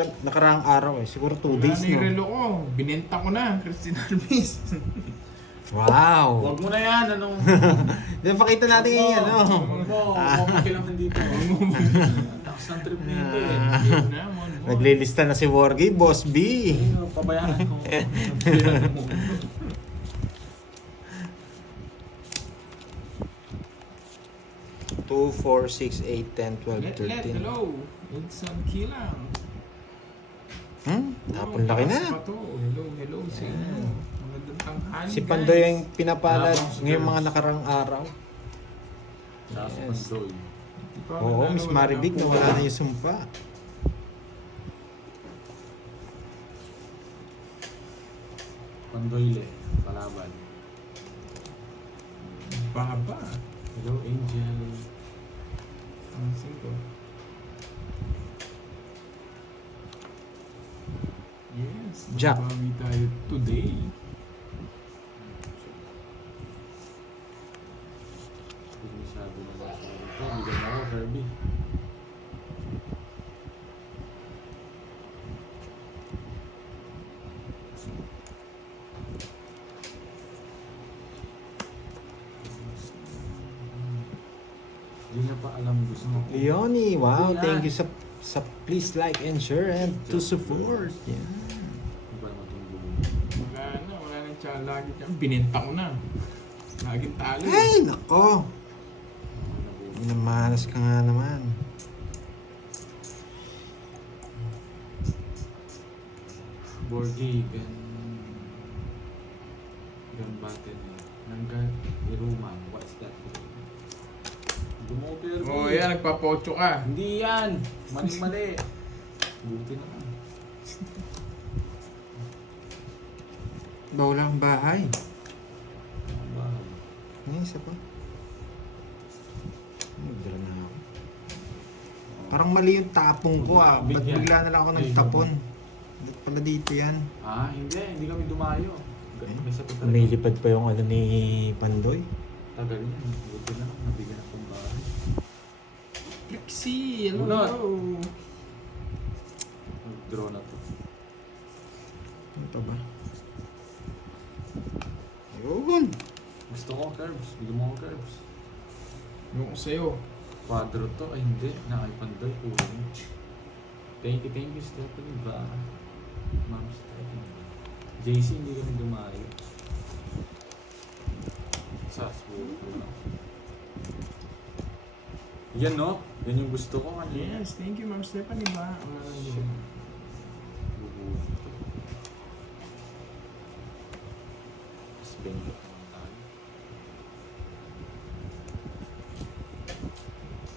Nakaraang araw eh. Siguro 2 Wala days na yung no. relo ko. Binenta ko na, Christian Almis. Wow! Huwag mo na yan, anong... Then pakita natin yung ano. Huwag mo, huwag mo kailangan dito. Takas ng trip nito eh. Game na, mon. Naglilista na si Worgy, Boss B. Pabayaan ko. 2, 4, 6, 8, 10, 12, Let, 13. hello. It's on Kilang. Napon laki na. Hello sa inyo. Magandang tanghali, Si guys. Pandoy ang pinapalad Wala pa, ngayong mga nakarang araw. Takas ng Yes. Pandoy. Di pa Oo, manalo, Miss wala Maribig na na po. wala na yung sumpa. Pandoyle, palaban. Baba. Hello, Angel. Ang singko. Yes. Jack. Babawi tayo today. Hindi sabi na ba siya ito. Bigyan mo ako, Kirby. Hindi na pa alam gusto mo. Leonie, wow, Yan. thank you sa please like and share and to support. Yeah. Ano ba naman itong bulo? Wala nang tsaka lagi dyan. Binenta ko na. Laging talo. Ay, nako. Minamalas ka nga naman. Borgi, gan button eh. Nanggan, Iruma, what's that? Dumopir Oh, yan. Nagpapocho ka. Hindi yan! Mali-mali! Buti naman. Bawal ang bahay. Ang bahay. Ano isa pa? Nagdala na ako. Parang mali yung tapong ko ah. Ba't bigla na lang ako nagtapon? Ba't pala dito yan? Ah, hindi kami dumayo. May sa tagal. Lumilipad pa yung ano ni Pandoy. Tagal yan. Buti na, nabigyan akong bahay. Flexi. Hello. Bunot. Hello. Nag-draw na to. Ano pa ba? Ayun. Gusto ko curves. Bigyan mo ko curves. Yung ko sa'yo. Quadro to. Ay hindi. Pandoy. Kulang. Thank you, Stephanie. Ba? Ma'am Stephanie. JC, hindi kami dumayo. Sasbulo ko lang. Yan no? Yan yung gusto ko kanina. Yes, thank you, Ma'am Stephanie ba? Shit. Bubuhat to. Mas bendot naman tayo.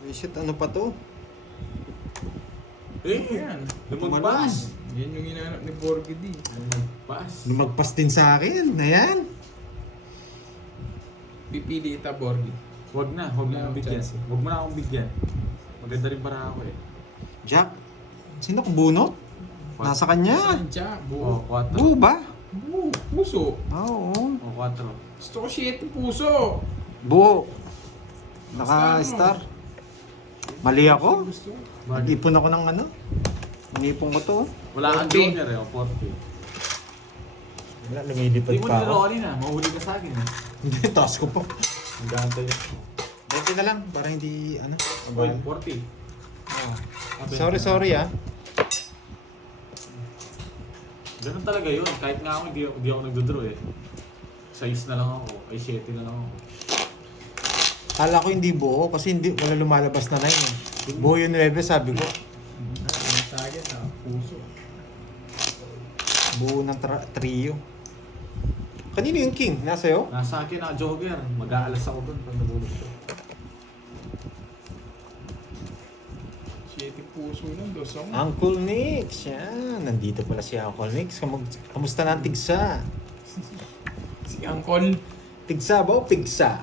Ay shit, ano pa to? Yan. Lumagpas! Yan yung hinanap ni Borgie D. Lumagpas! Lumagpas din sa akin. Ayan. Pipili ita Borgie. Huwag na Wala akong akong bigyan. chance. Huwag mo na akong bigyan. Maganda rin para ako eh. Jack. Sino kung bunot? Nasa kanya. Sadya, Oh, buo. 4. Bu ba? Buo. Puso. Oo. Oh, 4. Gusto ko 7 puso. Buo. Naka-star. Mali ako. Gusto ko. Nag-ipon ako ng ano. Inipon ko to. Wala kang 40. joker eh. O 40. Wala, lumilipad Hindi mo pa ako. nilaro kanina. Mahuli ka sa akin eh. Hindi, taas ko pa. Nag-aantay ako. 20 na lang, para hindi, ano. Oy, aba. 40. Oh. Ah, Sorry ah. Ganun talaga yun. Kahit nga ako, hindi ako nagdodraw eh. 6 na lang ako. Ay, 7 na lang ako. Kala ko hindi buo kasi hindi wala lumalabas na 9 eh. Buo yung 9 sabi ko. Ang target na puso. Buo ng trio. Kanino yung king? Nasa'yo? Nasa akin naka-jogger. Mag-aalas ako dun pag nabulog ko. 7 puso lang, dos ako. Uncle Nix. Yan. Nandito pala si Uncle Nix. Kamusta na ang tigsa? Si Angkol. Tigsa ba o pigsa?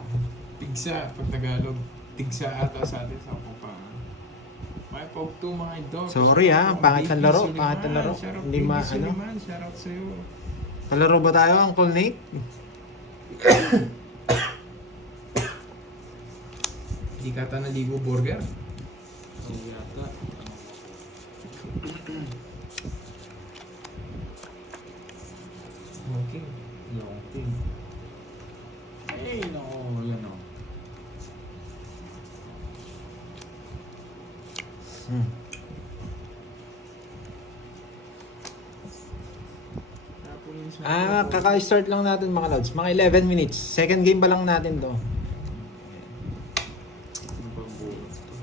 Tigsa, pag Tagalog. Tigsa ata sa atin sa pa. May pog to mga idol. Sorry, ah. Pangit ang laro, Suliman. pangit ang laro. Shoutout Hindi kay ma- Vicky Suliman. Shoutout sa'yo. Kalaro ba tayo, Uncle Nick? Hindi ka ta naligo burger. Ang yata. English. Kaka-start lang natin mga lods. Mga 11 minutes. Second game pa lang natin to. Ano bang bonus to?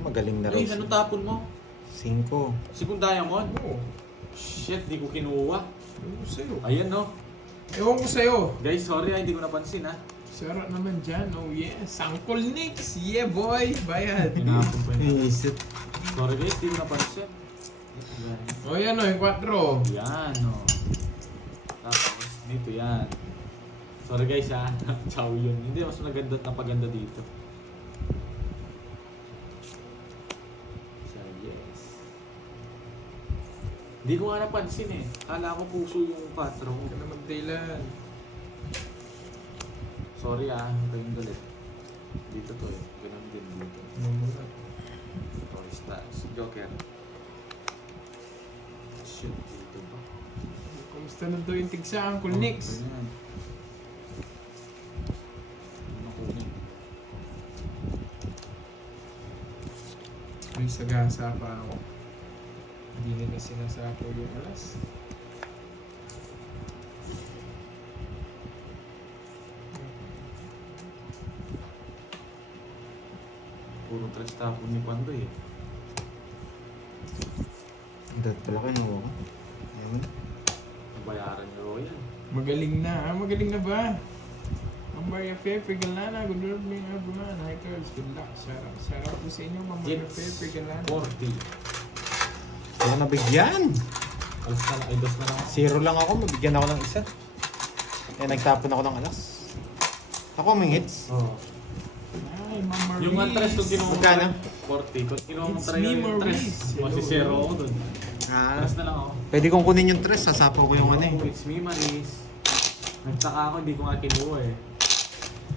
Magaling na Uy, race. ano tapon mo? 5. Sigong diamond? Oo. Shit, di ko kinuha. Ewan ko sa'yo. Ayan no. Ewan ko sa'yo. Guys, sorry hindi ko napansin ha. Sarap naman dyan. Oh yes. Sangkol Nix. Yeah boy. Bayad. Hinahapon ko yun. Isip. Sorry guys, di ko napansin. O yan o. Yung 4. Yan o. Tapos, dito yan. Sorry guys ha. Ciao yun. Hindi, mas naganda at napaganda dito. So, yes. Hindi ko nga napansin eh. Kala ko puso yung 4 ko. Huwag ka na magdailan. Sorry ah, kayong galit. Dito to eh. Ganun din dito. Ano muna? Toy Stars. Joker. Shit, dito ba? Kumusta na daw yung tigsa? Uncle Nix. Ganyan. Ano kunin? May sagasa pa ako. Hindi nila sinasapo yung alas. Puro tres tapon ni Pandoy eh. Dot pala kinuha ko. Ayun. Nabayaran ni Royal. Magaling na. Magaling na ba? Ang Maria Fefe Galana. Good evening everyone. Hi girls. Good luck. Shout out po sa inyo. Ma'am Maria It's Fefe Galana. 40. Wala nabigyan. Alas na lang, ay dos na lang. 0 lang ako. Mabigyan ako ng isa. Nagtapon ako ng alas. Ako may hits. Oo. Ay, Ma'am Marie. Yung matras kung kinuha mo Magkano? 40. Kung kinuha mo It's try me, yung tres, Maurice. masisero ako dun. Alas na lang ako. Pwede kong kunin yung 3. Sasapo ko yung ano eh. Oh, it's me, Maris. Nagtaka ako, hindi ko nga kinuha eh.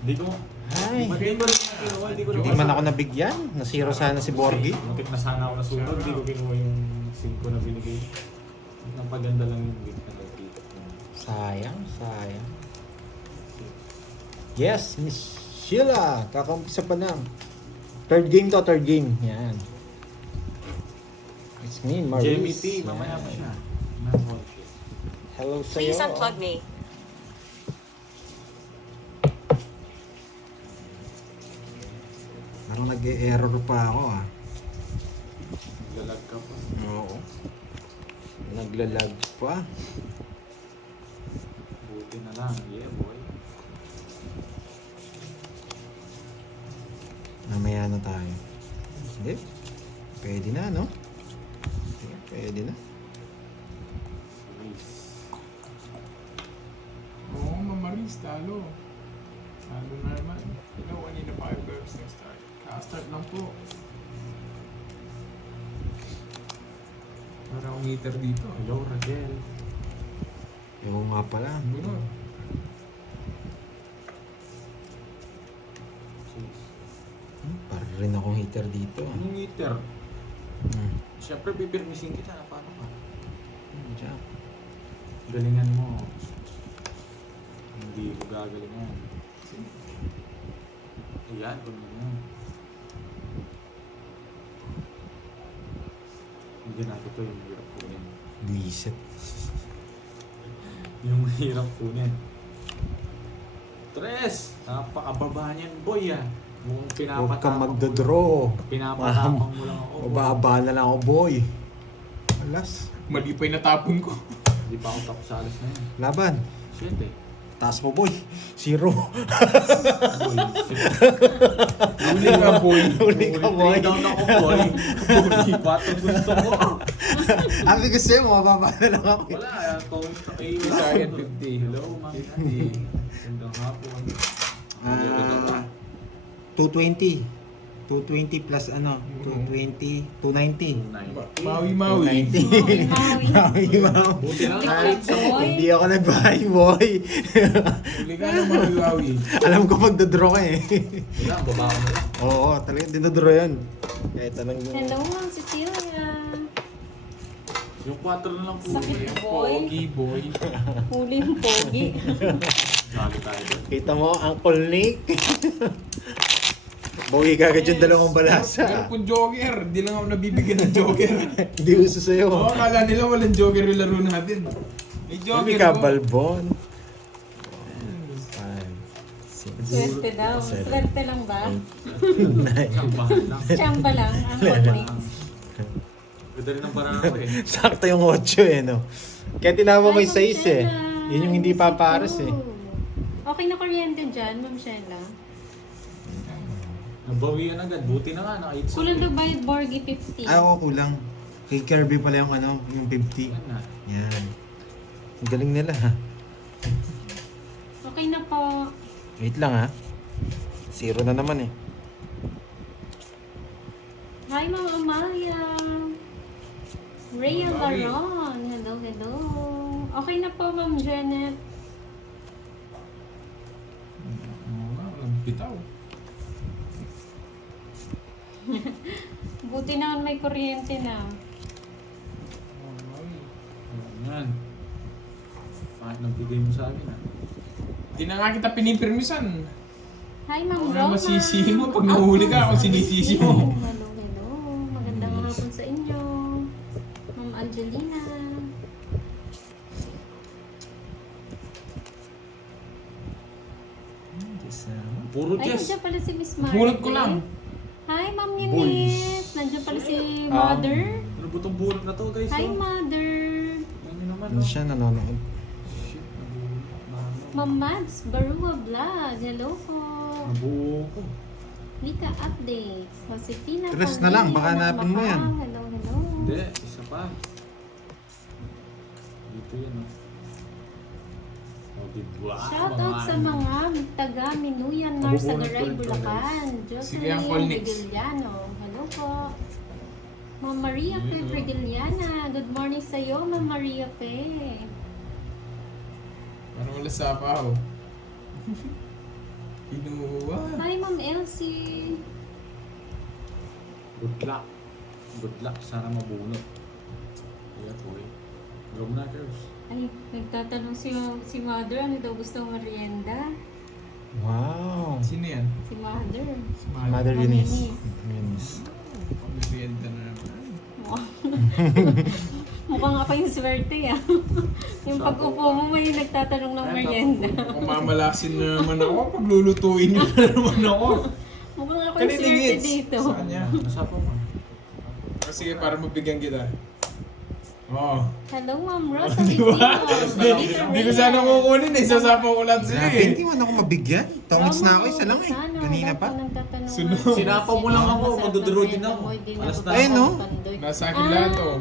Hindi ko... Ay. Ba't di ko rin nga kinuha? Hindi ko Hindi man ako nabigyan. Nasiro sana si Borgie. Muntik na sana ako nasunod, hindi ko kinuha yung 5 na binigay. Napaganda lang yung big na nag-pick. Sayang, sayang. Yes, Miss Sheila. Kakampisa pa lang. Third game to, third game. Yan. It's me, Maurice. Jamie T, mamaya pa siya. Hello sa'yo. Please unplug me. Parang nag-e-error pa ako ah. Galag ka pa. Oo. Naglalag pa. Buti na lang. Yeah, boy. Mamaya na tayo. Hindi. Pwede na, no? Pwede na. Nice. Oo, Ma'am Marie. Talo. Talo na naman. Hello, kanina pa kayo girls na start. Ka-start lang po. Para akong heater dito. Hello, Raquel. Oo nga pala. Ano? Jeez. Para rin akong hitter dito. Ah. Anong meter? Hmm. Siyempre, pipirmisin kita. Paano ka? Diyan. Galingan mo. Hindi ko gagalingan. Ayan, kung yun. Hindi natin ito yung mahirap kunin. Buisit. Yung mahirap kunin. Tres! Napakababa niyan, boy ah. Mukhang Huwag pinapatapang kang mo. magdodraw. Pinapatapang mo lang ako. boy. Mababa na lang ako, boy. Alas. Mali pa yung natapon ko. Hindi pa ako tapos sa alas na yun. Laban. Shit eh. Taas mo, boy. 0. Boy, shit. Huli ka, boy. Huli ka, boy. Lay down ako, boy. Boy, bato gusto ko. Abi gusto yun, mababa na lang ako. Wala, kung kay Sayang 50. Hello, Ma'am Nati. Gandang hapon. Ah, 220. 220 plus ano? 220. 290. Maui-maui. 290. Maui. Buti na lang. Hindi ako nagbahay, boy. Huli ka na maui-maui. Alam ko magdodraw ka eh. Wala, baba ko na lang. Oo, talaga dinodraw yan. Kahit anong... Hello, Ma'am Cecilia. Yung 4 na lang po. Sakit, boy. Pogi, boy. Huling pogi. Lalo tayo doon. Kita mo, Uncle Nick. Bawi ka agad yung Yes. dalawang balasa. Meron pong jogger. Di lang ako nabibigyan ng jogger. Hindi uso sa'yo. Oo, kala nila walang jogger yung laro natin. May jogger Hindi ka po. balbon. Swerte daw. Swerte lang ba? Kambahan lang. Siyamba lang ang Horlicks. Ganda rin ang barako eh. Sakto yung 8 eh, no? Kaya tinawag ko yung 6 eh. Yun yung hindi papares eh. Okay na kuryente dyan, Ma'am Shella. Nabawian agad. Buti na nga, naka-8 Kulang daw bayad Borgie 50. Ah, oo, kulang. Kay Kirby pala yung ano, yung 50. Yan na. Yan. Ang galing nila ha. Okay na po. Wait lang ha. 0 na naman eh. Hi, Ma'am Amalia. Rhea Bawi. Baron. Hello, hello. Okay na po, Ma'am Janet. Oo nga, walang bitaw. Buti naman may kuryente na. Yan. Bakit nagbigay mo sa akin ah? Di na nga kita pinipirmisan. Hi, Ma'am Ako na Roma. masisi mo pag nahuli ka ako sinisisi mo. Hello, hello. Magandang hapon sa inyo. Ma'am Angelina. Puro Ay, Jess. nandiyan pala si Miss Maribel. Bunot ko lang. Hi, Ma'am Boys. Eunice. Nandiyan pala si Mother. Ano ba itong bunot na to guys? Hi, oh? Mother. Yan yun naman. Ano oh. siya nanonood? Shit, nabunot. Ma'am Mads Barua Vlog. Hello po. Nabuo ko. Lika Updates. Josefina Tres na lang, baka Carlina hanapin mo yan. Macau. Hello, hello. Hindi, isa pa. Dito yan oh. Oh, diba? Shoutout sa mga taga Minuyan, Marsagaray, Bulacan. Sige, ang Jocelyn Colnix. Brigiliano. Hello po. Ma'am Maria Pe Brigiliana. Good morning sa iyo, Ma'am Maria Pe. Parang wala sa apaw. Kinuha. Hi, Ma'am Elsie. Good luck. Good luck. Sana mabunot. Kaya po eh. Go na, girls. Ay, nagtatanong si Mother, ano daw gusto merienda? Wow. Sino yan? Si Mother. Mother Ma'am Eunice. Eunice. Eunice. Pamilienda na naman. Mukhang ako yung swerte ah. Yung pag-upo mo may nagtatanong ng merienda. Kung mamalasin na naman ako, paglulutuin niyo na naman ako. Mukhang ako yung swerte Kaniligits. dito. Saan niya? Nasapo mo. Sige, para mabigyan kita. Oo. Hello, Ma'am Rosa Di ba? Vitino. Hindi ko sana kukunin eh. Sasapaw ko lang siya Grabe, eh. hindi mo na ako mabigyan. Tongits na ako, isa lang eh. Kanina pa. Sunod. Sinapaw mo lang ako, magdodro din ako. Alas na. Ayun, no? Nasa akin lahat oh.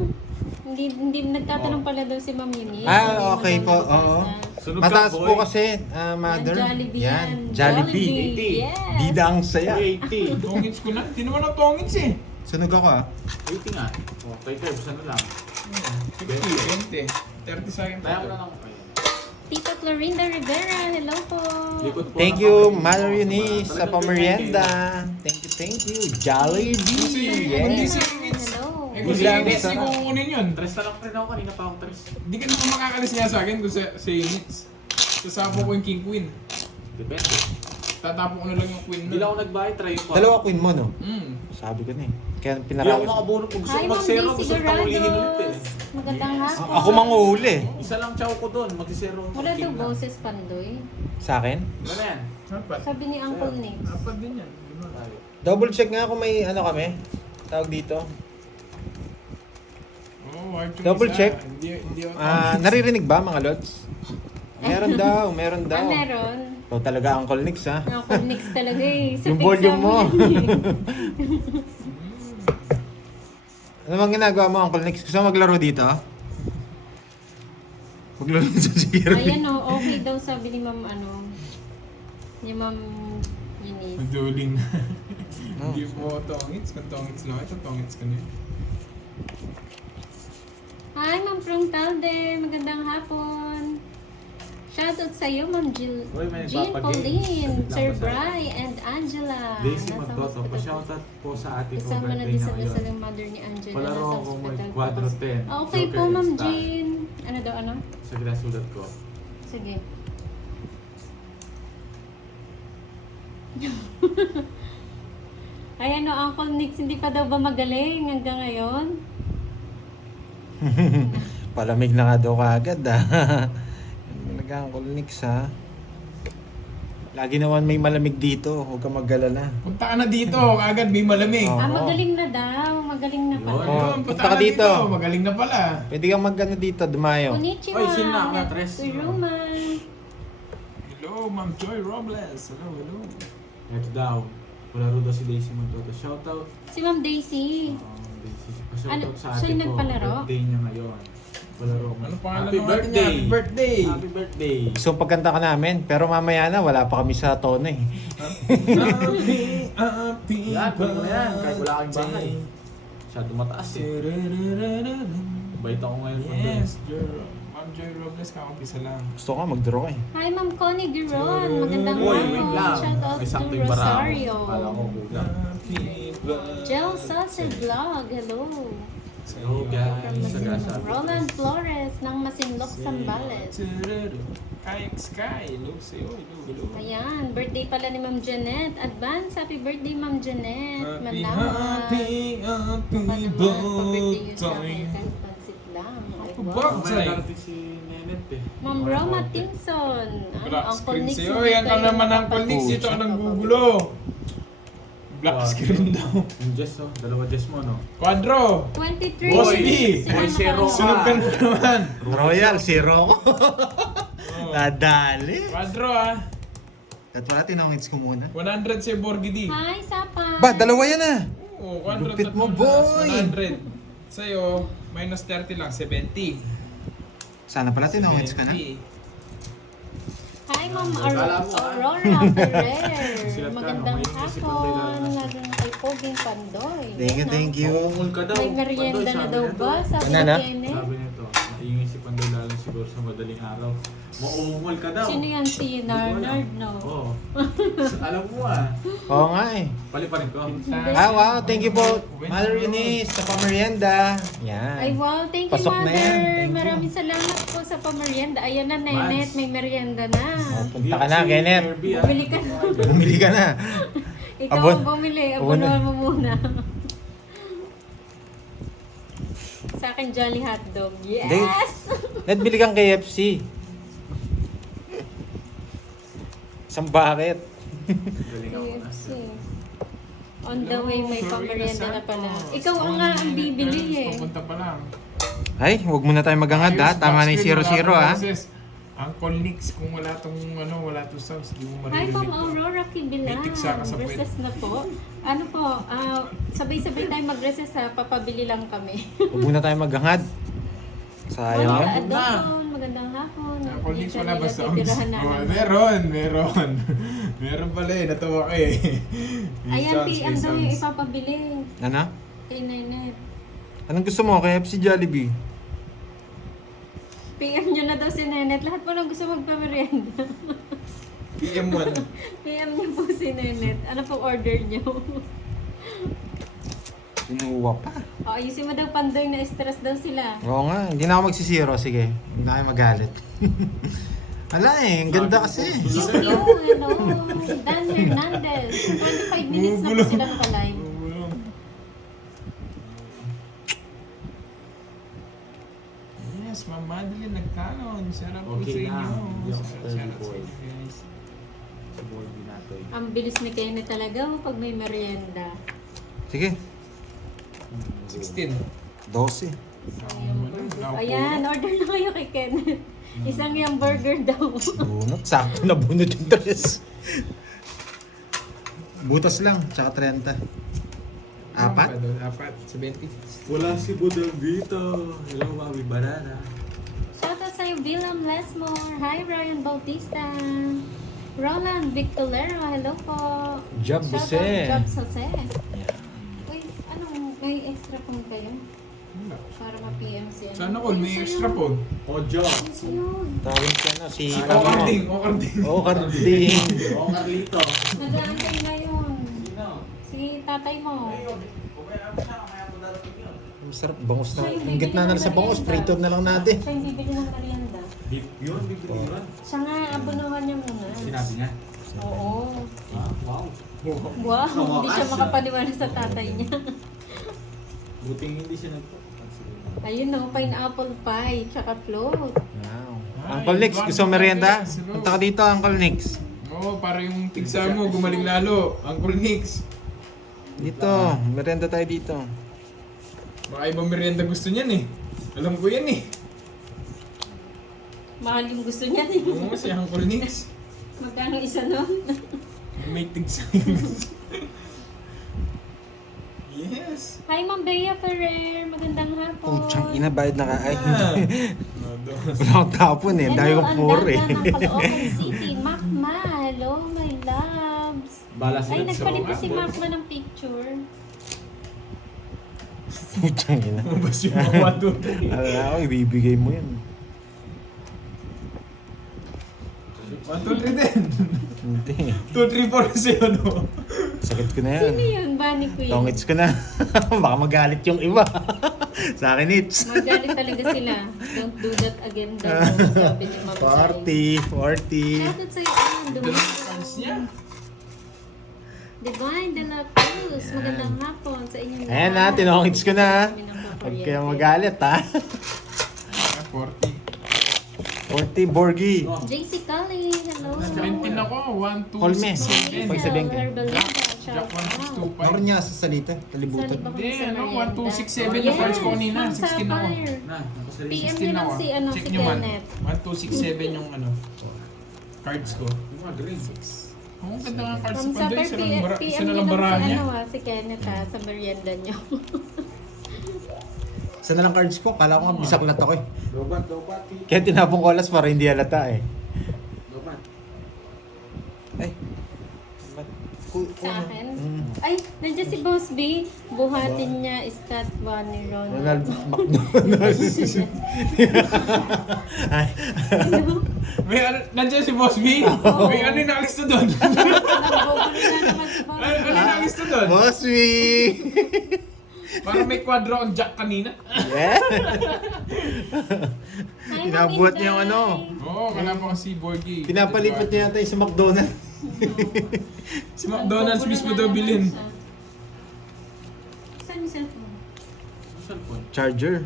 Hindi nagtatanong pala daw si Ma'am Eunice. Ah, okay po. Oo. Sunod Mataas ka, po boy. kasi, Mother. Jollibee Yan. yan. Jollibee. Yes. Bida ang saya. 80. Tongits ko na. Hindi naman ako tongits eh. Sunog ako ah. 80 nga. Okay, Kebs, ano lang. 50, 20. 30 sa akin. Kaya mo na lang. Tita Clorinda Rivera, hello po. Likod po Thank na you, kami. Mother Eunice, sa Talagang pamerienda. Thank you. Jollibee. Hindi Yes. si Eunice. Hello. Eh kung si Bilang Eunice, isa. hindi ko kukunin yun. Tres na lang rin ako. Kanina pa ako tres. Hindi ka naman makakalis niya sa akin kung si Eunice. Sasapo ko yung King Queen. Depende. Tatapo ko na lang yung Queen Hindi lang na. ako nagbayad. Try ko. Dalawa queen mo, no? Sabi ko na eh. Kaya Hindi ako pinarawis. makabunot. Kung gusto Hi, ko Ma'am mag-zero, D. gusto ko ulihin ulit eh. Sigurados. Magandang hapon. Ako manguhuli. Isa lang chow ko doon. Mag-zero. Wala daw boses pandoy. Sa akin? Ano na yan? Apat. Sabi ni Uncle Nick. Apat din yan. Diba? Tayo. Double check nga kung may ano kami. Tawag dito. Oh, hard to Double isa. check. Hindi ako Naririnig ba mga lods? Meron daw. Ah, meron. Ikaw talaga Uncle Nix ha. Uncle Nick talaga eh. Sa Yung pizza volume mo. yan eh. Ano bang ginagawa mo Uncle Nix? Gusto mo maglaro dito? Maglaro sa Zero. Ayan o, okay daw sabi ni Ma'am ano. Ni Ma'am Eunice. Maduling. Hindi po tongits. Kung tongits lang, ito tongits ka na yun. Hi, Ma'am Frontalde. Magandang hapon. Shoutout sa iyo, Ma'am Uy, may Jean nagpapagay. Pauline, Saglit lang Sir ba sa- Bry, and Angela. Daisy Nasa Magtoto. hospital po. Pa-shoutout po sa ate ko. Kasama na Birthday din na sa ngayon. dasal yung mother ni Angela. Palaro Nasa ko may hospital po. quadro 10. Ah, okay po, Joker Ma'am and Star. Jean. Ano daw, ano? Sa ginasulat ko. Sige. Ay ano, Uncle Nix, hindi pa daw ba magaling hanggang ngayon? Palamig na nga daw kaagad Talaga ang Nix ha. Lagi naman may malamig dito, huwag kang mag-alala. Punta ka na dito, agad may malamig. Oo. Magaling na daw. Magaling na pala. Oo. Ayun, punta punta ka ka dito. dito. Magaling na pala. Pwede kang mag-ano dito, dumayo. Konnichiwa. Oy, sino na? Tres. Roman. Hello, Ma'am Joy Robles. Hello. Ito daw. Wala rin daw si Daisy Montoto. Shoutout. Si Ma'am Daisy. Daisy. Ano, Shoutout sa siya ate yung ko. nagpalaro? Birthday niya ngayon. Wala rin. Ano pangalan Happy ng ate niya? birthday. Happy birthday. Happy birthday. Gusto mong pagkanta ka namin, pero mamaya na, wala pa kami sa tono eh. Happy Yan, pwede mo na yan. Kahit wala kang bahay. Masyado mataas eh. Bait ako ngayon. Yes, Ma'am Joy Robles, kakampisa lang. Gusto ko mag-draw eh. Hi, Ma'am Connie Giron. Magandang Uy, hapon. wait lang. Shout out May to something para ako. Rosario. Kala ko kulang. Jel Sausage Vlog. Hello. Hello guys. Sagasab. Roland Flores ng Masinloc, Zambales. Kayak Sky. Hello sa'yo. Hello. Ayan, birthday pala ni Ma'am Janet. Advance, happy birthday Ma'am Janet. Happy Pa-birthday yun sa akin. Kahit pansit lang. Ay, Happy wow. birthday. Mamaya darating si Nenet eh. Ma'am Roma Tinson. Black Uncle screen Nick. sa'yo. Yan ka naman ang Nix. Dito ka nang gugulo. Black screen daw. Yung Jess oh. Dalawa Jess mo no? Quadro. 23. Boy, Sila boy, zero. nakaka- Sunod ka na naman. Royal, zero ko. Oh. Nadali. Quadro ah. At wala, tinongits ko muna. 100 si Borgidi. Hi, Sapa. Ba, dalawa yan ah. Oo, quadro. Lupit mo, tatlo boy. na, 100. Sa'yo, minus 30 lang, 70. Sana pala tinongits ka na. 70. Hi, Ma'am Kala mo, Aurora Ferrer. Silat ka, Magandang no? May isip ang hapon. dahil Lalo na kay Poging Pandoy. Thank you. Maungol ka daw. May merienda Pandoy, na sabi daw nito. ba? Sabi Ano ni na? Kenneth. Sabi nito, maingay si Pandoy lalo siguro sa madaling araw. Maungol ka daw. Sino yan? Si Narnard, no? Oo. Alam mo ah. Oo nga eh. Paliparin ko. Ah, wow. Thank you po, Mother Eunice, sa pamerienda. Ay, Yan. wow. Thank you, Pasok na Mother. yan. Thank you. Maraming salamat po sa pamerienda. Ayan na, Nenet. Mans. May merienda na. Oh, punta ka na, Kenneth. Bumili ka na. Bumili ka na. Ikaw Abon. ang bumili. Abon na. Abunuhan mo muna. Sa akin, Jolly Hotdog. Yes! Net, bili kang KFC. Isang bucket. Galing ako na. KFC. On the way, may pamerienda na pala. Ikaw ang nga ang bibili eh. Papunta pa lang. Ay, huwag muna tayo maghangad ha. Tama na yung 0-0 ha. Uncle Nix, kung wala tong wala tong sounds, di mo Hi, maririnig. Ma'am Aurora Kibilan. May tiksa ka sa puwet. Recess na po. Ano po, sabay-sabay tayo mag-recess ha. Papabili lang kami. Huwag muna tayo maghangad. Sayang Wala, yan. Adon. Magandang hapon. Uncle Nix, Dito wala ba nila sounds? titirahan Oh, namin. meron. Meron pala eh, natawa ka eh. May Ayan, sounds, PM may daw yung sounds. ipapabili. Ano? Kay Nenet. Anong gusto mo? KFC, Jollibee? PM nyo na daw si Nenet. Lahat po lang gusto magpamerienda. PM1. PM niyo po si Nenet. Ano po order niyo? Sinuwa pa. O, ayusin mo daw Pandoy na stress daw sila. Oo nga, hindi na ako magsisiro. Sige, hindi na kayo magalit. Wala eh, ang ganda kasi. Thank you, hello. Dan Hernandez. 25 minutes na po sila nakalive. Yes, Ma'am Madeline nagkanon. Sarap po Okay sa na. inyo. Hindi ako Sarap pwede sa boy. inyo, guys. Sa board din natin. Ang bilis ni Kenny talaga pag may merienda. Sige, 16. 12. Ayan, order na kayo kay Kenneth. Isang yung burger daw. Bunot, sakto na bunot yung dress. Butas lang, tsaka 30. Apat? Apat. 70. Wala si Budang dito. Hello, Mami Banana. Shoutout sa'yo, William Lesmore. Hi, Ryan Bautista. Roland Victolero, hello po. Job Shoutout, Jose. Job Jose. Uy, anong, may extra phone kayo? Wala. Para ma-PM siya. Sana all may extra phone. Ojo. Yes, yun. Tawag ka na si O Carding. O Carding. Oo, Carding. Oo, Carlito. Nag-aantay na yun. Sino? Si tatay mo. Masarap, bangus na. Siya yung Ang gitna na lang sa bangus, prito na lang natin. Siya yung bibili ng merienda. Yun, bibili yun. Siya nga, abunuhan niya muna. Sinabi niya. Oo. Ah, wow. Wow, hindi siya makapaniwala sa tatay niya. Buting hindi siya nagpapansin. Ayun no, pineapple pie, tsaka float. Wow. Ay, Uncle Nix, gusto mo merienda? Hello. Punta ka dito, Uncle Nix. Oo, para yung tigsa mo gumaling lalo. Uncle Nix. Dito, merienda tayo dito. Baka ibang merienda gusto niyan eh. Alam ko yan eh. Mahal yung gusto niya eh. Oo, si Uncle Nix. Magkano isa nun? May tigsa. Yes. Hi, Ma'am Bea Ferrer. Magandang hapon. Puchang ina, bayad na ka. Ay, Ah. No, dos. wala akong tapon eh. Dahil Hello, kong ang puro eh. ganda ng Caloocan City. Macma, hello, my loves. Bala Ay, sila nagpalit na si boss. Macma ng picture. Puchang ina. Mabas yung mga 1, 2, 3. Alam ko, ibibigay mo yan. 1, 2, 3 din. Hindi. 2, 3, 4 kasi ano. Sakit ko na yan. Sino yun? Bunny Queen. Tongits ko na. Baka magalit yung iba. Sa akin, it's. Magalit talaga sila. Don't do that again daw. Sabi ni Ma'am Zay. 40, 40. Shoutout sa'yo, Ann. Dalawang fans niya. Divine de la Cruz. Magandang hapon sa inyong Ayan na, tinongits ko na. Kami ng Huwag paparyente. kayong magalit ha. 40. 40, Borgie. JC Cully, hello. 17 ako. 1, 2, Call me. 6, 7. Pag sabihin ka. Herbalita, Jack 1, 6, 2, 5. Naroon niya sa salita, kalibutan. Hindi, ano, 1, 2, 6, 7 na cards ko kanina. 16 ako. Na, nakasali. PM 16 nyo lang ako. si, ano, Check si nyo man. Kenneth. 1, 2, 6, 7 yung ano. Cards ko. Yung mga green. Oo, ganda nga cards From ko. Sapper, Isa PM na nyo lang lang barahan si, niya. ano, si Kenneth ha, sa merienda nyo. Isa na lang cards ko, kala ko nga bisak lang ako eh. Lobat, lobat. Kaya tinapong ko alas para hindi halata eh. Lobat. Ay. Ba't? Sa akin? Mm. Ay, nandiyan si Boss B. Buhatin niya, Scott Bunny Ronald Ronald. McDonald's. Ay. May ano, nandiyan si Boss B. May ano yung naalis na doon? Nagbogulo na naman si Boss Ano yung naalis na doon? Boss B! Parang may quadro ang Jack kanina. Yeah. Hi, Pinabuhat Ma'am niya yung ano. Inday. Oo, wala pa kasi Borgie. Pinapalipat niya yata yung sa McDonald's. Si McDonald's Nagbogulo mismo na daw naman bilhin. siya. Saan yung cellphone? Cellphone. Charger.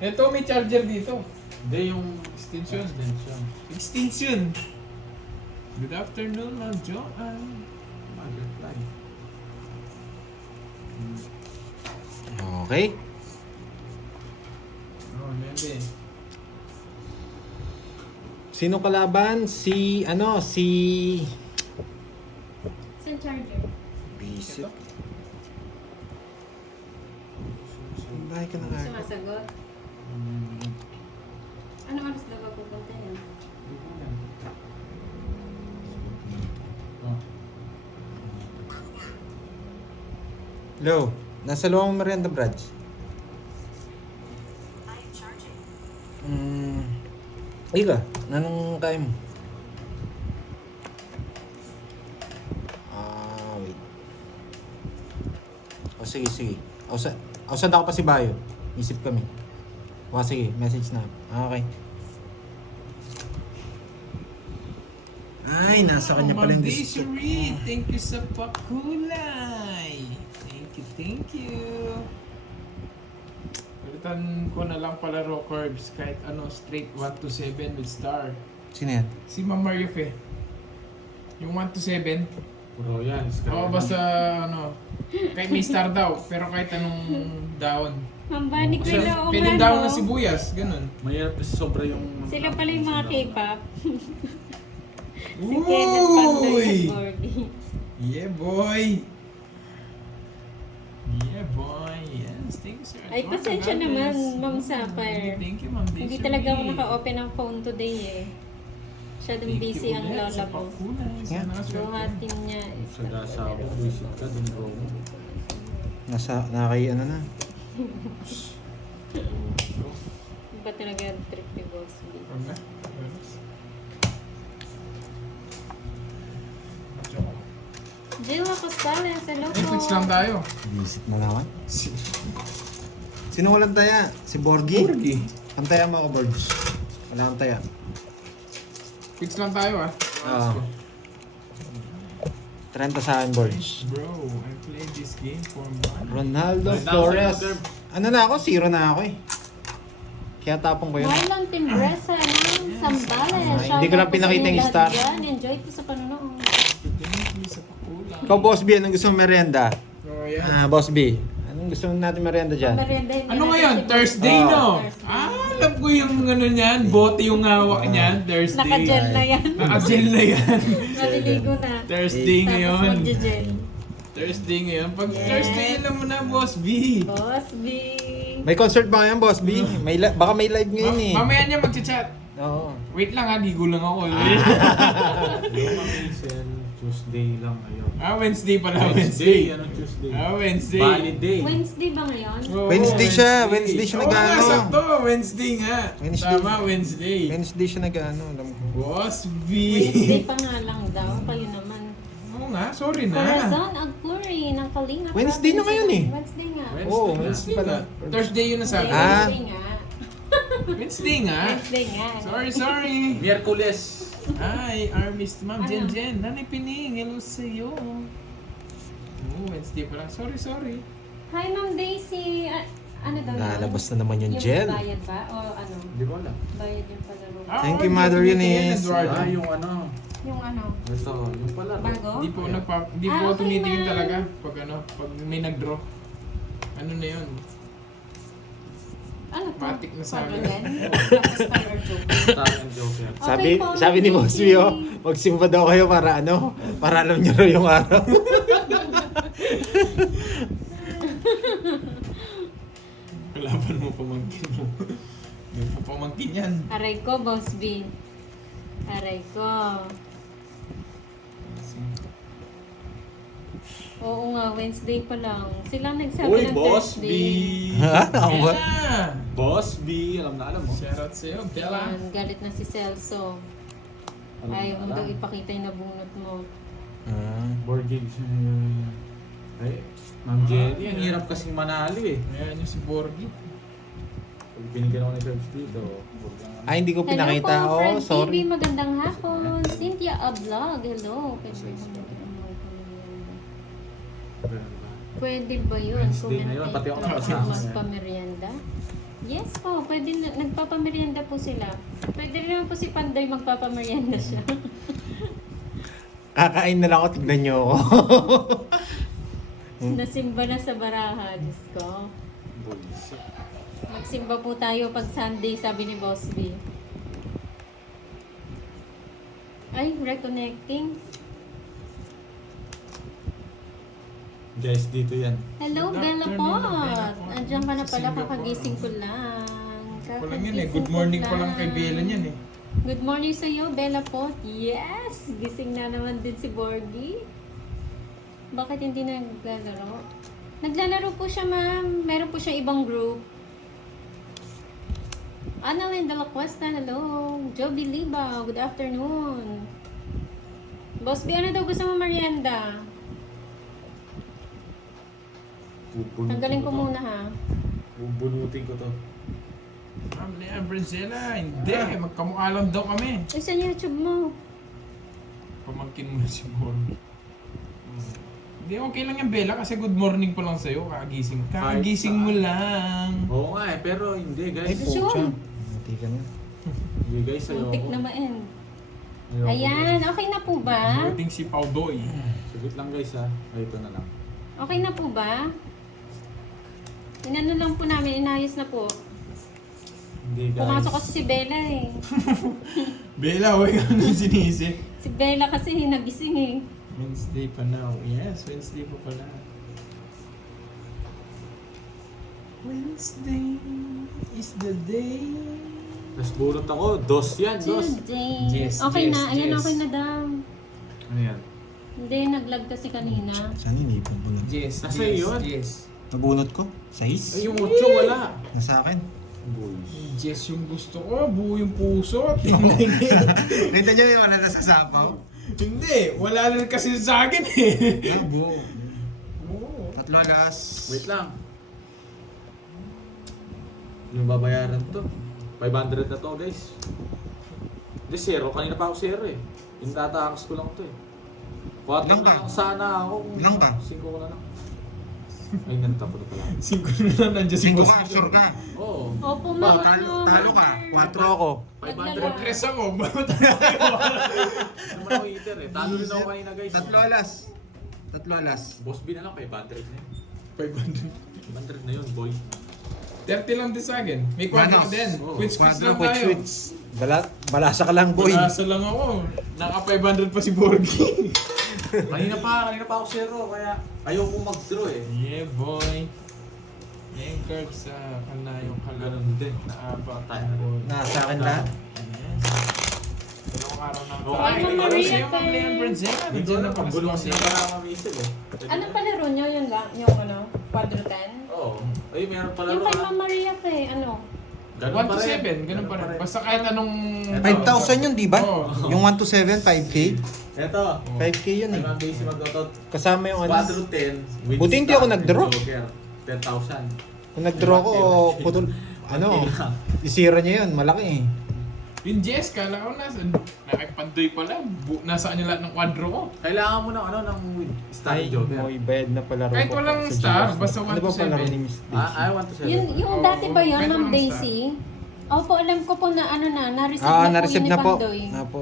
Ito, may charger dito. Hindi, yung Extension. extension. Extension. Good afternoon, Ma'am Joanne. Mag-reply. Okay. Oh, nebe. Sino kalaban? Si, ano, si... Saan charger? Visit. Bahay ka na nga. Sumasagot. Ano oras daw ba pupunta yan? Oh. Hello. Nasa loob ang merienda, Brad. Ay ka. Nanong kain mo? Wait. O sige, sige. Ausad ako pa si Bayo. Isip kami. O sige, message na. Okay. Ay, nasa kanya pala yung gusto. Desiree, thank you sa pakulay. Thank you. Palitan ko na lang pala raw curves kahit ano straight 1 to 7 with star. Sino yan? Si Ma'am Mario Fe. Yung 1 to 7. Puro yan. Oo, basta ano. Kahit may star daw, pero kahit anong down. Ma'am Bunny Queen na o Pwedeng down na sibuyas, ganun. Mahirap kasi sobra yung... Sila pala yung mga K-pop. Si Kenneth Panday Uy! at Borgie. Yeah, boy! Yeah, boy! Yes, thank you, sir. Ay, pasensya naman, Ma'am Sapphire. Thank you, Ma'am Desiree. Hindi talaga ako naka-open ng phone today eh. Masyadong Thank you busy ang ulit lola sa ko. pakulay. Sana swerte. Buhatin niya. Sa dasa ako, visit ka, dun ko. Nakay ano na. Iba talaga yung trip ni Boss B. Wag na. Jilla Costales, hello po. Netflix lang tayo. Visit na naman. Sino walang taya? Si Borgie? Borgie. Antaya mo ako, Borgie. Wala kang taya. Fix lang tayo ah. Oo. 30 sa akin, boy. Bro, I played this game for money. Ronaldo Ay, Flores. Sir. Ano na ako? 0 na ako eh. Kaya tapong ko yun. Marlon Timbresa ng Sambales. Hindi ko lang pinakita yung star. Enjoy po sa panonood. Thank you sa pakulang. Ikaw, Boss B, anong gusto mong merienda? Oh, yan. Boss B, anong gusto natin merienda dyan? Ano ngayon? Thursday, no? Alam ko yung ano niyan. Bote yung hawak niyan. Thursday. Naka-gel na yan. Naka-gel na yan. Maliligo na. Thursday Tapos ngayon. mag-gel. Thursday ngayon. Pag Yes. Thursday, alam mo na, Boss B. Boss B. May concert ba ngayon, Boss B? Baka may live ngayon eh. Mamaya niya mag-chat. Oo. Wait lang ha, ligo lang ako. Yung Mason, Tuesday lang ngayon. Wednesday pala. Wednesday. Anong Tuesday? Wednesday. Valid day. Wednesday ba ngayon? Oo, Wednesday siya. Wednesday siya Oo nga, nag-ano. sakto. Wednesday nga. Wednesday. Tama, Wednesday. Wednesday siya nag-ano. Alam ko. Boss B. Wednesday pa nga lang daw. Kayo naman. Oo nga, sorry na. Corazon Agpuri ng Kalinga. Wednesday na ngayon eh. Wednesday nga. Oo, Wednesday pala. pala. Thursday yun na sabi. Ah. Wednesday nga. Wednesday nga. Wednesday nga. Sorry. Miyerkules. Ay, Armist, Ma'am Ano? Jen. Nanay Pining, hello sa'yo. Wednesday pala. Sorry. Hi, Ma'am Daisy. Ano daw yun? Lalabas na naman yung gel. bayad ba? O ano? Di ba alam? Bayad yung palaro. Thank you, Mother Eunice. Eduardo. Yung ano. Yung ano? Ito, yung pala. Bago? Di po di Ah, po okay, tumitingin ma'am. talaga pag pag may nag-draw. Ano na 'yun? Ano to? Matik na sa akin. Quadrugen? Tapos fire joke. Tayong Joker. Sabi, po, sabi ni Ma'am Boss B, Daisy. oh, magsimba daw kayo para ano, para alam niyo raw yung araw. Kalaban mo pamangkin mo. Yung pamangkin yan. Aray ko, Boss B. Aray ko. Oo nga, Wednesday pa lang. Sila nagsabi Uy, ng Boss B. Thursday. Ha? Ako ba? Bella! Boss B. Alam mo. Shoutout sa'yo, Bella. Yan, galit na si Celso. Alam Ayaw mo alam. daw ipakita yung nabunot mo. Board games. Ay, Ma'am Jenny, ang hirap kasing manali eh. Ayan yung si Borgi. Pag binigyan ako ni Curbs dito, Ay, hindi ko pinakita. Hello po, Oh, Fred TV. sorry. Magandang hapon. Cynthia Ablog. Hello. Pwede ba yun? Wednesday na yun, pati ako nakasama. Magpamerienda? Yes po, pwede na, nagpapamerienda po sila. Pwede rin naman po si Panday magpapamerienda siya. Kakain na lang ako, tignan niyo ako. Nasimba na sa baraha, Diyos ko. Bullshit. Magsimba po tayo pag Sunday, sabi ni Boss B. Ay, reconnecting. Guys, dito yan. Hello, Good Bella afternoon, Pot. Bella Pot. Andiyan ka na Sa pala, Singapore. kakagising ko lang. Walang yan eh. Good morning pa lang kay Bella niyan eh. Good morning sa iyo, Bella Pot. Yes! Gising na naman din si Borgie. Bakit hindi naglalaro? Naglalaro po siya, ma'am. Meron po siya ibang group. Annalyn de la Cuesta, hello. Joby Liba, good afternoon. Boss B, ano daw gusto mo merienda? Tanggalin ko muna ha. Bubunutin ko to. Ma'am Lea Brincela, hindi. Magkamukha lang daw kami. Ay, sa YouTube mo. Pamangkin mo na si Borgi. Hindi, okay lang yan, Bella, kasi good morning pa lang sa'yo. Kakagising. Kakagising mo lang. Oo nga eh, pero hindi Ay, guys. Sure. pucha. Hindi ka na. Hindi guys, ayoko. Muntik na ma-end. Ayoko, Ayan, guys. okay na po ba? Dating si Paudoy. Saglit lang guys ha. Ay, ito na lang. Okay na po ba? Inano lang po namin, inayos na po. Hindi guys. Pumasok kasi si Bella eh. Bella, huwag ka nang sinisip. Si Bella kasi nagising eh. Wednesday pa now. Yes, Wednesday pa pala. Wednesday is the day. Tapos bunot ako. Dos yan, dos. Tuesday. Yes, Okay yes, na, ayan yes. okay na daw. Ano yan? Hindi, naglag kasi kanina. Saan yung ipon bunot? Yes, Nasa yes, yun. yes. Nabunot ko? 6? Ay, yung mucho wala. Nasa akin. Bullshit. Yes, yung gusto ko. Buo yung puso. Kita niyo yung wala na sa sapaw? Hindi, wala na kasi sa akin eh. Ah, buo. Oo. 3 alas. Wait lang. Yung babayaran to. 500 na to guys. Hindi, zero. Kanina pa ako zero eh. Yung tatakas ko lang to eh. 4 Ilang na ba? lang sana ako. Ilang ba? 5 ko na lang. Ay, nanta po na pala. 5 na lang, nandiyan si 5 boss. ka, sure ka. Oo. Opo, Oh, ma'am. talo ka. 4 ako. 500. Tres ako. Naman ako eater eh. Talo rin ako kanina guys. Tatlo alas. Tatlo alas. Boss B na lang, 500 na yun. 500. 500 na yun, boy. 30 lang din sa akin. May quadro Manos. din. Oh, Quiz quadro, lang Quick tayo. switch. Balasa ka lang, boy. Balasa lang ako. Naka 500 pa si Borgie. Kanina pa ako zero, kaya ayoko mag-draw eh. Yeah, boy. Yung card sa kalayong Ganun din. naabang Tayo. Nasa akin lahat. Yes. Dalawang araw na Okay, Ma'am ikaw Maria siya, Ma'am Pe. Leon Bronzena. Hindi Nandiyan na na pag pagulong sila para mamisil eh. Anong palaro nyo yun lang? Yung ano? Quadro 10? Oo. Ay, meron pala Yung kay Ma'am Maria Pe, ano? 1 to 7, ganun pa rin. Basta kahit anong... 5,000 yun, di ba? Oo. Yung 1 to 7, 5K. Eto. 5K yun Ay, eh. Ma'am Daisy mag-autot. Kasama yung ano. Quadro 10. with Buti hindi star ako and nag-draw. Joker. 10,000. Kung nag-draw ko, putol, ano, isira niya yun, malaki eh. Yung Jess, kala ko nakipandoy pala. Nasaan yung lahat ng quadro ko. Kailangan mo ng ano, ng with star and Joker. May bed na palaro Kahit ko walang sa star, GS. basta 1 Ano to ba palaro 7? ni Miss I Daisy? want to say Yung Oo, dati ba yun, kahit Ma'am walang Daisy? Opo, alam ko po na ano na, na-receive Ah, na na-receive po yun na ni po. Pandoy. Apo.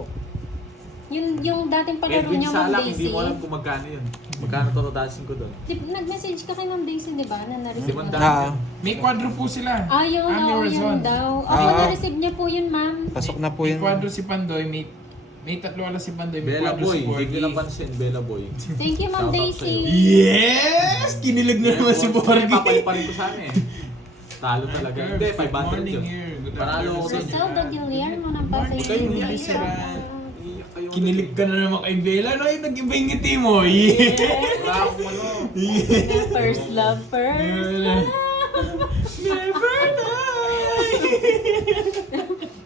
Yung dating palaro Edwin niya, Ma'am Salak, Daisy. hindi mo alam kung magkano yun. Magkano totadasin ko doon. Nag-message ka kay Ma'am Daisy, di ba? Na na-receive mo Limandaan. na. Ah, May quadro po sila. Ah, yun, Ami oo, Razon. yun daw. Opo, Ah. na-receive niya po yun, ma'am. pasok na po May yun. quadro si Pandoy, may tatlo alas si Pandoy, may Bella quadro Boy, si hindi ko Borgie. napansin, Bella Boy. Thank you, Ma'am Shout out Daisy. sa'yo. Yes! Kinilig na naman si Borgie. Papaliparin ko sana eh. Talo talaga. Hindi, 500 morning yun. here. Good Panalo afternoon ako sa doon. inyo. Saldo Guillermo ng Morning. Pasay. Kayo, Hindi iyak sira. Iyak kayo. Kinilig ka na naman kay Bella. No, yung nag-iba yung ngiti mo. Yeah! Wala akong ano. First love, first Yeah. love. Never die!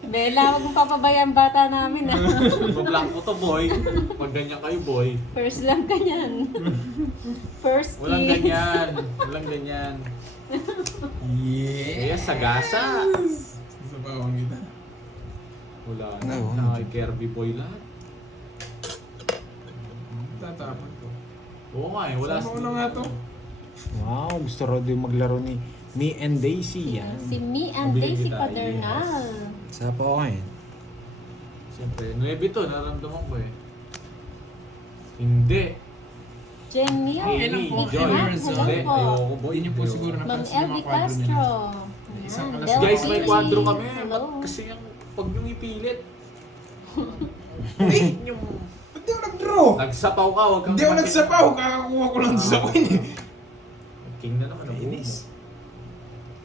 Bella, huwag mong papabayaan bata namin. ah. Pag-block mo to, boy. Pag ganyan kayo, boy. First love ka yan. First Walang kiss. ganyan. Walang ganyan. Yeah! Kaya sagasa. Sa bawang kita. Wala na. No. Nakakay-Kirby boy lahat. Tatapon ko. Oo nga eh. Wala Sama ko na nga to. Wow, gusto raw din maglaro ni Me and Daisy. Yan. Si me and Mabili Daisy kita, Padernal. Sa pa ako ngayon. Siyempre, 9 to. Naramdaman ko eh. Hindi. Jenny, Okay lang po, Joy. Amy hello Hindi, po. ayoko boy. Hindi niyo po Ayoko. siguro Ma'am napansin yung Elvie mga quadro niya. Castro. Isang Yan, alas- Del Guys, may P. quadro kami. Hello. Ba't kasi yung pag yung ipilit? yung Ba't di ako nag-draw? nagsapaw ka, wag kang Hindi ako nagsapaw. Kakakuha ko lang sa queen eh. King na naman ang Inis.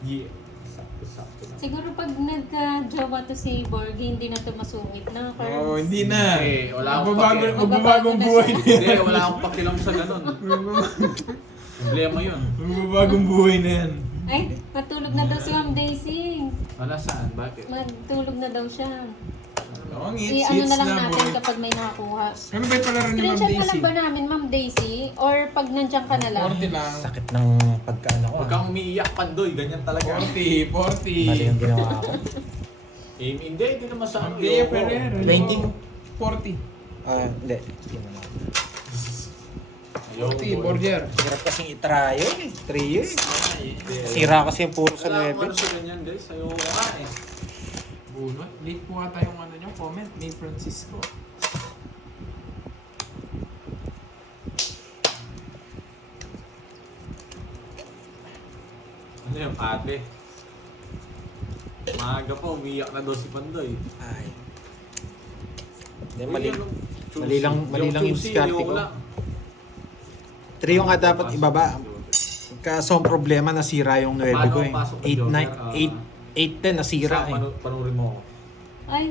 Yeah. Sakto-sakto na. Siguro pag nagka-jowa to si Borgie, hindi na to masungit na. Oo, hindi na. Eh, wala akong Magbabagong- pake. Magbabagong buhay na yan. Hindi, wala akong pakilam sa ganun. Problema yun. Magbabagong buhay na yan. Ay, matulog na daw si Ma'am Daisy. Wala saan? Bakit? Matulog na daw siya. Oo, ang I-ano hits na lang na natin boy. kapag may nakakuha. Ano ba yung palaro ni Ma'am Screenshot na Daisy? lang ba namin, Ma'am Daisy? Or pag nandiyan ka na lang? 40 lang. Sakit ng pagkaano ko. Huwag kang umiiyak, Pandoy. Ganyan talaga. 40, 40. Mali yung ginawa ko. Hindi naman sa ano. Hindi, pero 20. 40. Ah, hindi. Sige na lang. 40, border. Hirap kasing itrayo eh. Trio eh. Sira kasi yung puro sa Wala akong 9. ano sa ganyan, guys. Ayoko nga eh. Bunot. Late po ata yung ano nyo, comment ni Francisco. Ano yung ate? Maaga pa, umiiyak na daw si Pandoy. Ay. Hindi, Uy, mali. anong choosy? Mali lang yung choosy, diskarte ayoko ko. lang. Trio nga dapat ibaba. Kaso ang problema, nasira yung 9 ko eh. Paano pasok ng 8, Joker? 9, 8, 10, nasira Sa eh. panurin mo ako. Ay,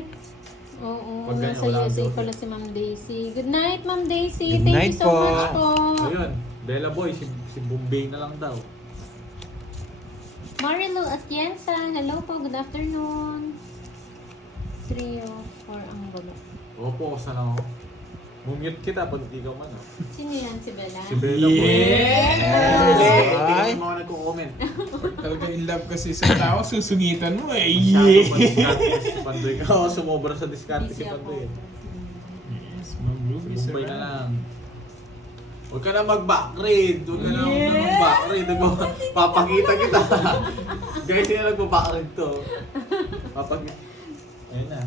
oo. Pag ganyan, Nasa wala USA daw. pala si Ma'am Daisy. Good night, Ma'am Daisy. Good Thank night you so po. much po. Ayun, Bella Boy, si Bombay na lang daw. Marilu Atienza, hello po. Good afternoon. 3 or ang gulo. Opo, sa lang ako. Mumute kita pag di ka man. Oh. Sino yan? Si Bella? Si Bella Boy. Ay. Hindi mga nagko-comment. Talaga in love kasi sa tao, susungitan mo eh. Masyado Yeah! ba diskarte si Pandoy ka? Oo, sumobra sa diskarte si Busy ako. Pandoy. Yes, Ma'am Si Ruby Bombay na Serrano. lang. Huwag ka na mag-backread. Huwag ka na mag-backread. Papakita kita. Guys, sino nagpa-backread to? Papakita. Ayun na.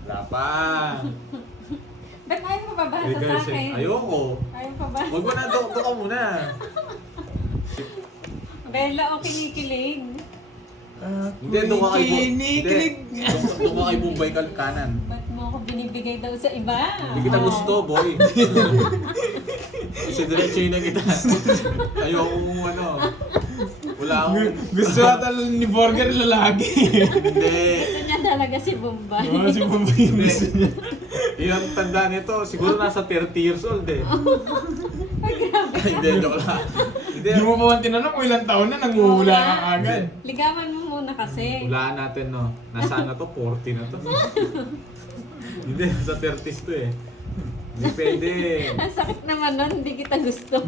Wala pa. Ba't ayaw mo babasa sa akin? Ayoko. Ayaw pa ba? Huwag mo na, doon ka muna. Bella o kinikilig? Hindi, doon ka kay Kinikilig. Doon ka kay Bombay kanan. Ba't mo ako binibigay daw sa iba? Hindi kita gusto, boy. Kasi diretso na kita. Ayoko mong ano. Wala akong... Gusto ata ni Burger lalaki. Hindi. Gusto niya talaga si Bombay. Oo, si Bombay yung gusto niya. Yung tanda nito, siguro nasa 30 years old eh. Ay, grabe. Ay, hindi, joke lang. Hindi, Hindi mo pa man tinanong kung ilang taon na, nanguhula ka agad. Ligawan mo muna kasi. hulaan natin, no? Nasaan na to? 40 na to. Hindi, sa 30s to eh. Hindi pwede. Ang sakit naman nun, hindi kita gusto.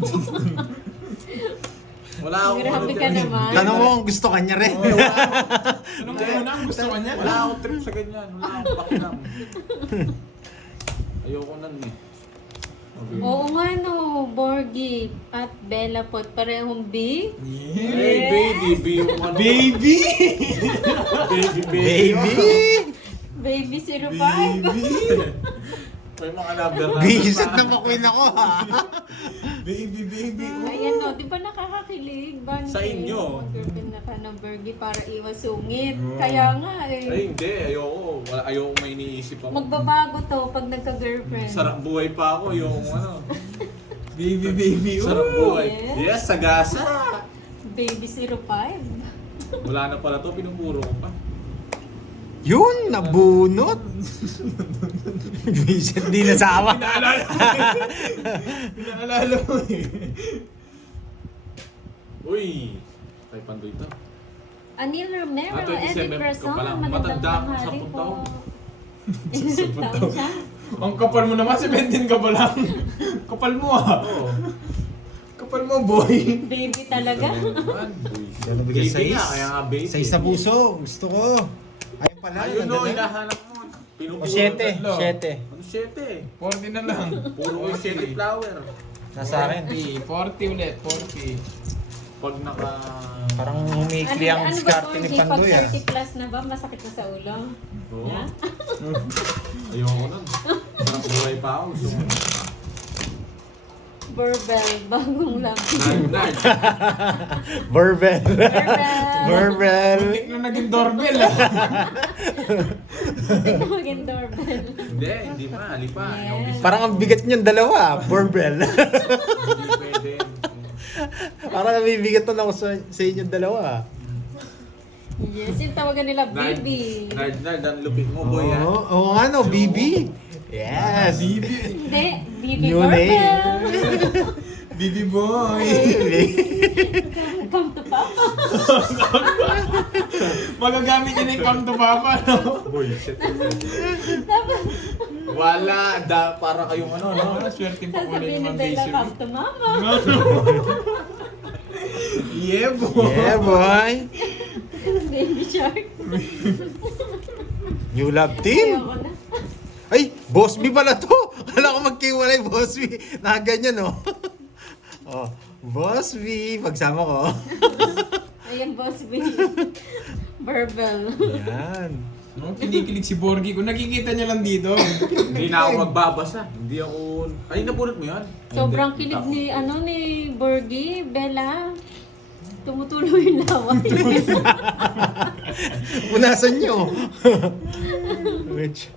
Wala akong... Grabe ka naman. Tanong mo kung gusto kanya rin. Anong una ang gusto ka niya? Wala akong trip sa ganyan. Wala akong pakiram. Ayoko nun eh. Okay. Oo nga no, Borgie at Bella Pot, parehong B. Hey, baby, yung ano. Baby! Baby! Baby 05. May mga number na. Bisit na makuin ako ha. Baby, baby. Ayan no, di ba nakakakilig? Bante? Sa inyo. Mag-girlfriend na ka ng Borgie para iwas sungit. Kaya nga Ay, eh. hindi. Ayoko. Ayoko may iniisip ako. Magbabago to pag nagka-girlfriend. Sarap buhay pa ako. Yung ano. Baby, baby. Sarap buhay. yes. Yes, sagasa. Baby 05. Wala na pala to. Pinupuro ko pa. Yun, nabunot. Bisit di nasama. Pinaalala mo eh. Uy. Kay Pandoy to. Anil Romero, Ah, 27 Edit ka Person, pala. magandang Matanda ako, tanghali 10 po. taon. Ilang taon siya? Ang kapal mo naman, 17 ka pa lang. Kapal mo ah. Oo. Kapal mo, boy. Baby talaga. Ano bigay Baby nga, size? kaya nga baby. Size sa puso. Gusto ko. Ayun pala. Ayun no, nandun na. hinahanap mo. Pinupuro. O 7. Tatlo. 7. Ano 7? 40 na lang. Puro ko 7 flower. Nasa akin. 40 ulit, 40. Pag naka... Parang humikli ang Ano ba diskarte ni Borgie, pag Pandoy ah. 30 plus na ba, masakit na sa ulo? Oo. Ha? Ayoko nun. Sarap buhay pa ako. Gusto mo. Burbel, bagong lampi. Nard. Verbal. Burbel! Verbal. Muntik na naging doorbell ah. Tingnan mo yung doorbell. Hindi pa. Alipa. Yes. Parang ang bigat niyong dalawa. Verbal. Hindi pwede. Parang nabibigat na ako sa inyong dalawa. Yes, yung tawagan nila baby. Nard, ang lupit mo, boy, ha? Oo nga no, BB. Yes. Hindi, baby New Burbel. Baby boy. Come to Papa. Magagamit yun yung come to papa, no? Boy, shit. Wala. Para kayong ano, no? Para swerte pa ko Sasabihin ni yung Bella, mga come to Mama. Yeah, boy. Yeah, boy. Baby Shark. New love team. Ayoko na. Ay, Boss B pala to. Wala ko magkiwalay, Boss B. Nakaganyan, no? Oh, Boss B. Pagsama ko. Ayan, Boss B. Burbel. Yan. No, kinikilig si Borgie. Kung nakikita niya lang dito. Hindi na ako magbabasa. Hindi ako... Ay, napulot mo yan? Ay, Sobrang hindi. kilig ni Borgie, Bella. Tumutulo yung laway. Punasan nyo. Which,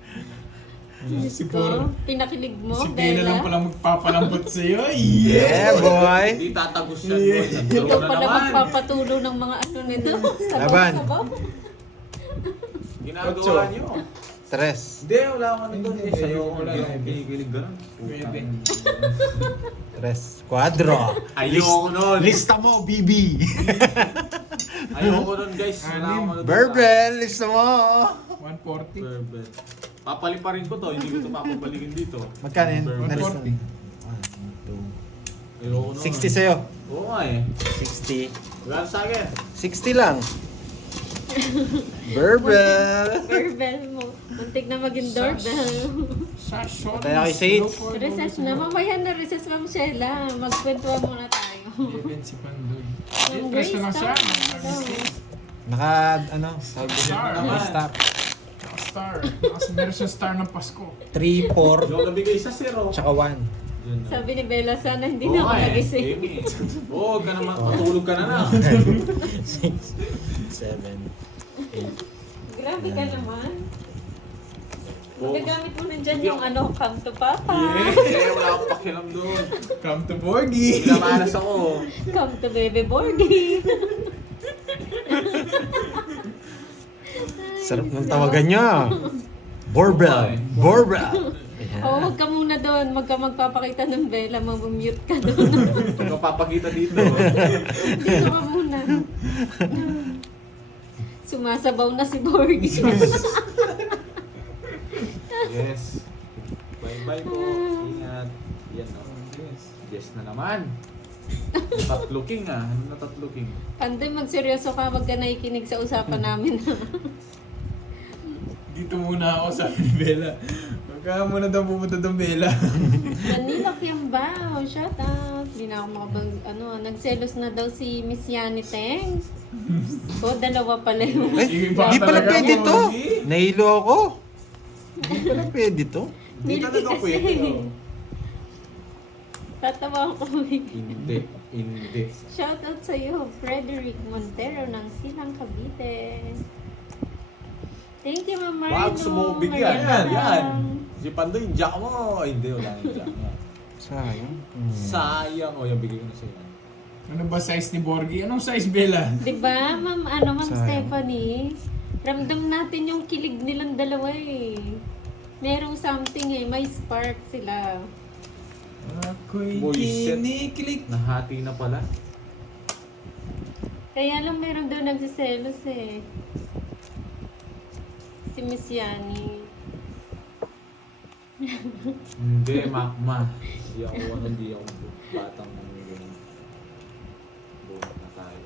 Si Ko, pinakilig mo, Si Bella lang Bella. pala magpapalambot sa'yo. yeah, boy. Hindi tatagos yan, boy. Ito Nagkaroon na pala naman. magpapatulo ng mga ano nito. Laban. Sabaw-sabaw. Ginagawa niyo. Stress. Hindi, wala akong ano doon. Hindi, Sa'yo ako wala. kinikilig gano'n. Pwede. Stress. Quadro. Ayoko nun. Lista mo, BB. Ayoko nun, guys. Wala akong ano doon. Verbal. Lista mo. 140. Verbal. Papaliparin ko to. Hindi ko to papabalikin dito. Magkano yun? Verbal. Nalista mo. 1, Ayoko nun. 2. 60 sa'yo. Oo nga eh. 60. Wala sa akin. 60 lang. Verbal. Burbel mo. Muntik na maging doorbell. Sashon. Patay kay Sage. Recess na. Mamaya na recess, Ma'am Sheila. Magkwentuhan muna tayo. Even si Pandoy. Yung Interest Grace na nga siya. Naka, ano, Star. star. Star. Meron siyang star ng Pasko. 3, 4, Yung nabigay sa 0. tsaka 1. Yun na. Sabi ni Bella, sana hindi Oo na ako nga eh. nagising. Amy. Oo, huwag ka naman. Matulog ka na na. 6, 7, 8. Grabe ka naman. Oo. Magagamit mo na dyan yung ano, come to papa. Eh, wala akong pakialam doon. Come to Borgie. Pinamalas ako. Come to baby Borgie. Sarap ng tawagan niya. Borbell. Borbell. Oo, huwag ka muna doon. Huwag ka magpapakita ng Bella. Mag-mute ka doon. Huwag kang papakita dito. Dito ka muna. Sumasabaw na si Borgie. Yes. Bye-bye po. Ingat. Yan o. Yes na naman. Tatlo king ah. Ano na tatlo king? Panday, magseryoso ka. Huwag ka nakikinig sa usapan namin. Dito muna ako, sabi ni Bella. Huwag ka muna daw pupunta ng Bella. Manila Kiambao, shout out. Hindi na ako makabag, nagselos na daw si Miss Yani Teng. O, dalawa pala yung... Eh, Iba di pala talaga, pwede to. Borgie. Nahilo ako. Di pala pwede to. Hindi Milky talaga kasi. pwede. oh. Tatawa ako. Hindi. Hindi. Shout out sa iyo, Frederick Montero ng Silang Cavite. Thank you, Ma'am Marlo. Wag gusto mo bigyan. Mariana. Yan. Si Pandoy, jack mo. Ay, hindi. Wala nang jack mo. Sayang. Sayang. O, yung bigay ko na sa'yo. Ano ba size ni Borgie? Anong size, Bella? Diba, Ma'am Sayang. Stephanie? Ramdam natin yung kilig nilang dalawa eh. Merong something eh, may spark sila. Ako'y Buisit. kinikilig. Nahati na pala. Kaya lang meron daw nagsiselos eh. Si Miss Yani. Hindi, Makma. Hindi ako batang ng buhat na tayo.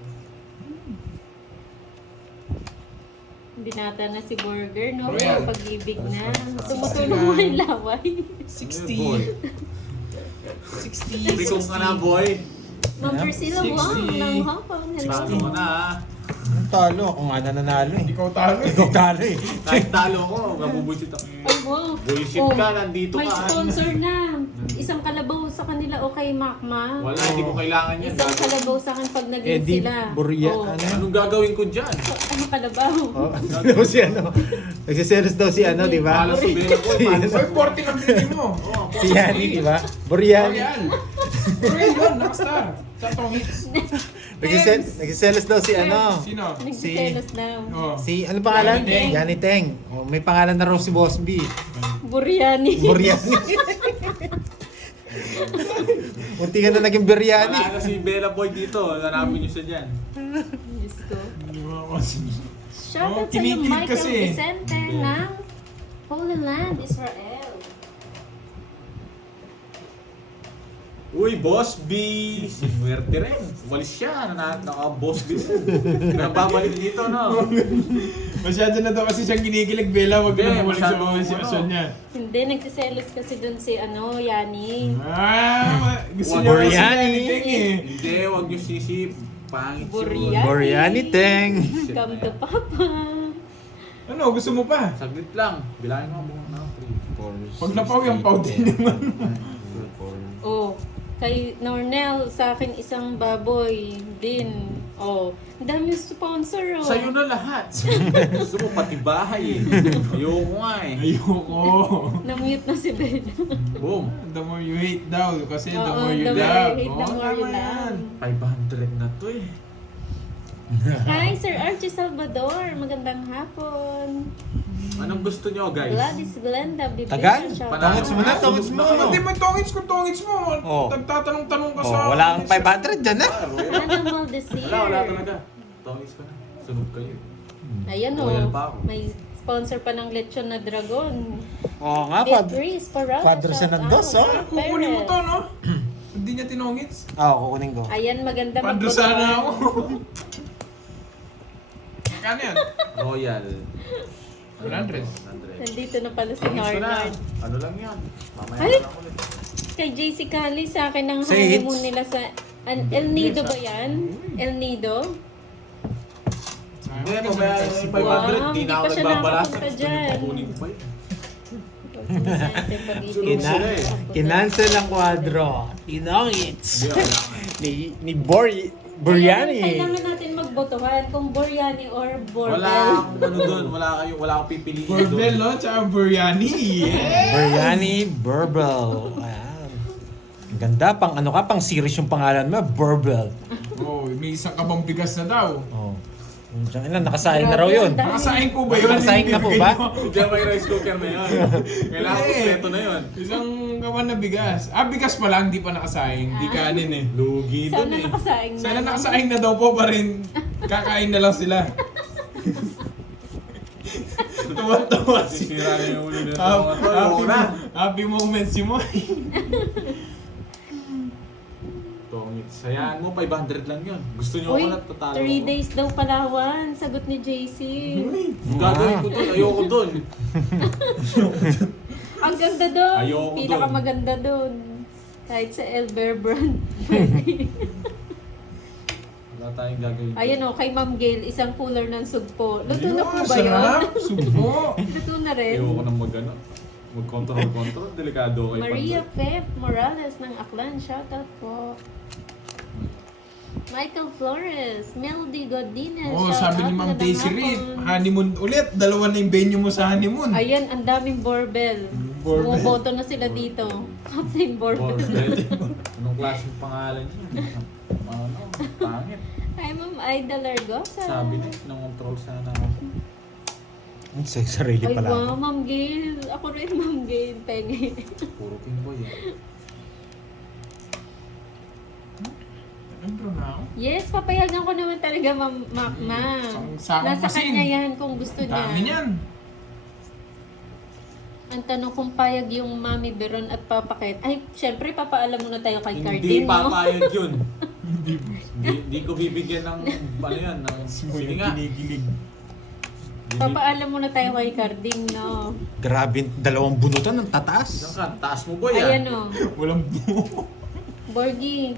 Binata na si Burger, no? Royal. Pag-ibig na. Tumutulong mo yung laway. 60. 60. Rikong ka na, boy. Ma'am Priscilla 60. Wong ng Hong Kong. Talo Hello. mo na, ha. Ang talo. Ako nga na nanalo eh. Ikaw talo eh. Ikaw talo eh. Kahit talo ko, nabubuisit ako. Ay, wow. Bullshit Oh, ka, nandito may ka. sponsor na. Isang kalabaw sa kanila o kay Makma. Wala, hindi ko kailangan yan. Isang kalabaw sa akin pag naging Eddie sila. Buria. Oh. Ano yan? Anong gagawin ko dyan? Ano kalabaw? Oh, daw si ano. Nagsiselos daw si ano, di ba? Malas si Bella ko, malas Oy, ako. 40 lang bigay mo. Oo, Si Yani, di ba? Buriani. Royal. Royal yun, nakastar. Sa hits. Nagsiselos daw si ano. Sino? Nagsiselos daw. Oh. Si, ano pangalan? Yani Teng. Yani Teng. Oh, may pangalan na raw si Boss B. Buriani. Buriani. Munti ka na naging biryani. Wala na si Bella Boy dito. Hanapin niyo siya dyan. Diyos ko. Hindi mo ako kasi. Shout Oh, out sa iyo, kinikilig Michael kasi. Vicente ng Holy Land, Israel. Uy, Boss B! Si Muerte rin. Umalis siya. Naka-Boss B rin. Nababalik dito, no? Masyado na daw kasi siyang kinikilig, Bella. Huwag ka Hindi, na bumalik sa masyado, mga sitwasyon niya. Hindi, nagsiselos kasi dun si Yani. Gusto Wag niya Buriani. kasi anything eh. Hindi, huwag niyo sisip. Pangit Buriani. Buriani Teng. Come to Papa. Ano, gusto mo pa? Saglit lang. Bilangin mo muna. 3, Pag napaw yung paw din naman. Oh, kay Nornel, sa akin isang baboy din. Oh, ang dami sponsor oh. Sa'yo na lahat. Gusto mo pati bahay eh. Ayoko nga eh. Ayoko. Na-mute na si Bella. Boom. The more you hate daw. Kasi the Oo, more you the more love. you hate, the Oo, more you tama love. yan. 500 na to eh. Hi, Sir Archie Salvador. Magandang hapon. Anong gusto nyo, guys? Gladys Glenda, Biblia. Tagal? Shout Panalo. Tongits mo na, tongits mo. Hindi mo tongits ko, tongits mo. Oh. Nagtatanong-tanong ka sa... Oh, wala kang 500 dyan ah. Animal Desir. Wala talaga. Tongits ko na. Sunog kayo. Ayan Royal oh. pa ako. May sponsor pa ng lechon na dragon. Oo nga, Beatrice Parada. Padre siya ng dos, oh. Kukunin mo to, no? Hindi niya tinongits. Oo, kukunin ko. Ayan, maganda Padro magpagawa. sana ako. Magkano yan? Royal. 100. 100. Nandito na pala si Ayos ko na. Harvard. Ano lang yan? Mamaya Ay! na lang ulit. Kay JC Cali sa akin ng Sa honeymoon Hits? nila sa El Nido ba yan? El Nido? Hindi, mamaya yung 500. Wow, Di hindi na ako pa siya nagbabalasa. nakapunta Gusto dyan. nyo kukunin ko pa yun. Kina sila eh. kinansel ang kwadro. Tinongits. Hindi, kailangan. ni Boryani. Kailangan natin magbotohan kung Boryani or Borbel. Wala akong ano doon. Wala akong pipiliin doon. Borbello, tsaka Biryani. Yeah! Boryani Burbel. Ayan. Ang ganda, pang ano ka, pang series yung pangalan mo, Burbel. Oh, may isang kabang bigas na daw. Oh. Diyan ilan, nakasaing na raw yun. Nakasaing po ba yun? Nakasaing na po ba? Hindi may rice cooker na yun. Kailangan Eh. kompleto na yun. Isang kawan na bigas. Bigas pa lang, di pa nakasaing. Di kanin eh. Lugi doon Sana eh. nakasaing na. Sana nakasaing na daw po pa rin. Kakain na lang sila. Tuwa-tuwa si Sisira na yung ulo nito. Ayoko na. Happy moment si Moy. Tongit. Sayaan mo, 500 lang yun. Gusto nyo Uy, ako na tatalo 3 ako. days daw Palawan. Sagot ni JC. Gagawin ko doon. Ayoko doon. Ang ganda doon. Ayoko Pinakamaganda doon. Kahit sa Elber brand. Wala tayong gagawin. Ayan o, kay Ma'am Gail, isang cooler ng sugpo. Luto na po ba Sarap. yun? Sugpo. Luto na rin. Ayoko nang mag-ano. Mag-control. Delikado kay Maria Pag. Pep Morales ng Aklan. Shoutout po. Michael Flores, Melody Godinez. Oh, shoutout, sabi ni Ma'am magandang Daisy Reed, hapon. honeymoon ulit. Dalawa na yung venue mo sa honeymoon. Ayan, ang daming Borbel. Borbel. Bumoboto na sila dito. Captain Borbel. Borbel. Anong klaseng pangalan niya? Ano? Pangit. Hi, Ma'am Aida Largosa. Sabi niya, sinong-control sana ako. Ang sarili Ay, pala. wow, Ma'am Gail. Ako rin, Ma'am Gail. Penge. Puro Pingboy eh. Ano bro na? Yes, papayagan ko naman talaga, Ma'am Makma. Sakong Nasa asin. kanya yan kung gusto niya. Dami niyan. Ang tanong kung payag yung Mami Beron at Papa Ket. Ay, syempre, papaalam muna tayo kay Hindi Cardin, no? papayag yun. Hindi ko bibigyan ng, ano yan, ng, sige nga. Kinikilig. Papaalam muna tayo kay Carding, no? Grabe, dalawang bunutan ng Isang tataas. ka, taas mo boy ah. Ayan, no? Walang buo. Borgie,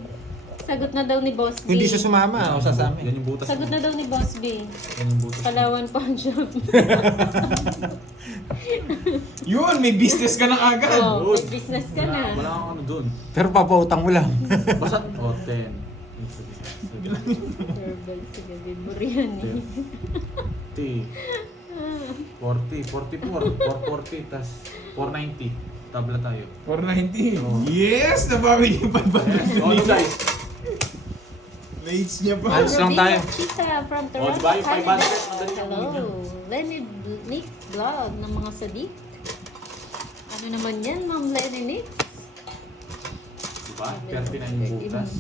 sagot na daw ni Boss B. Hindi siya sumama, o sasama. Yan yung butas Sagot mo. na daw ni Boss B. Yan yung butas mo. Palawan Pawn Shop. Yun, may business ka na agad. Oh, may business ka na. Wala kang ano dun. Pero papautang mo lang. Basta, 10. Verbal, sige, Biburyani. 44, 440, tas 490. Tabla tayo. 490. Yes! Nabawi niya pa ba? Oh, no, guys. Naits niya pa. Alis lang tayo. Chita from Oh, Toronto, diba? Yung 500, Canada. madali siyang Hello. Lenny Nick Vlog ng mga sadik. Ano naman yan, Ma'am Lenny Nick? Diba? 39 yung butas.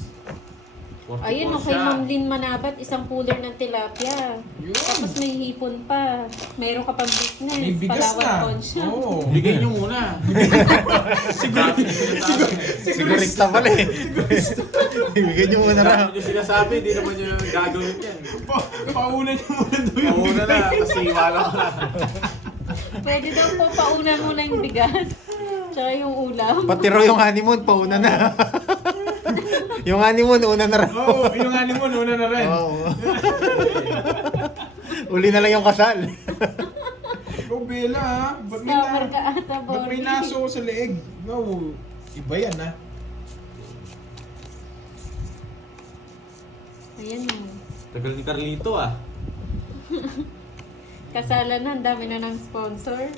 44 Ayun, okay, siya. Ma'am Lynn Manabat, isang cooler ng tilapia. Yun. Tapos may hipon pa. Mayroon ka pang business. May bigas Palawan na. Pawn Shop. Oo. Bigay nyo muna. Sigurista pala eh. Ibigay niyo muna raw. Dami nyo sinasabi, hindi naman nyo gagawin yan. Pauna niya muna daw yung Mauna na, kasi wala ko na. Pwede daw po paunan mo na yung bigas. Tsaka yung ulam. Pati raw yung honeymoon, pauna na. Yung honeymoon, una na raw. Oo, yung honeymoon, una na rin. Oo. Uli na lang yung kasal. Ikaw, Bella, ha? Ba't may, Scammer ka ata, ba't may Borgie. naso sa leeg? No, iba yan, ha? Ayan o. Tagal ni Carlito ah. Kasalan na, ang dami na ng sponsor.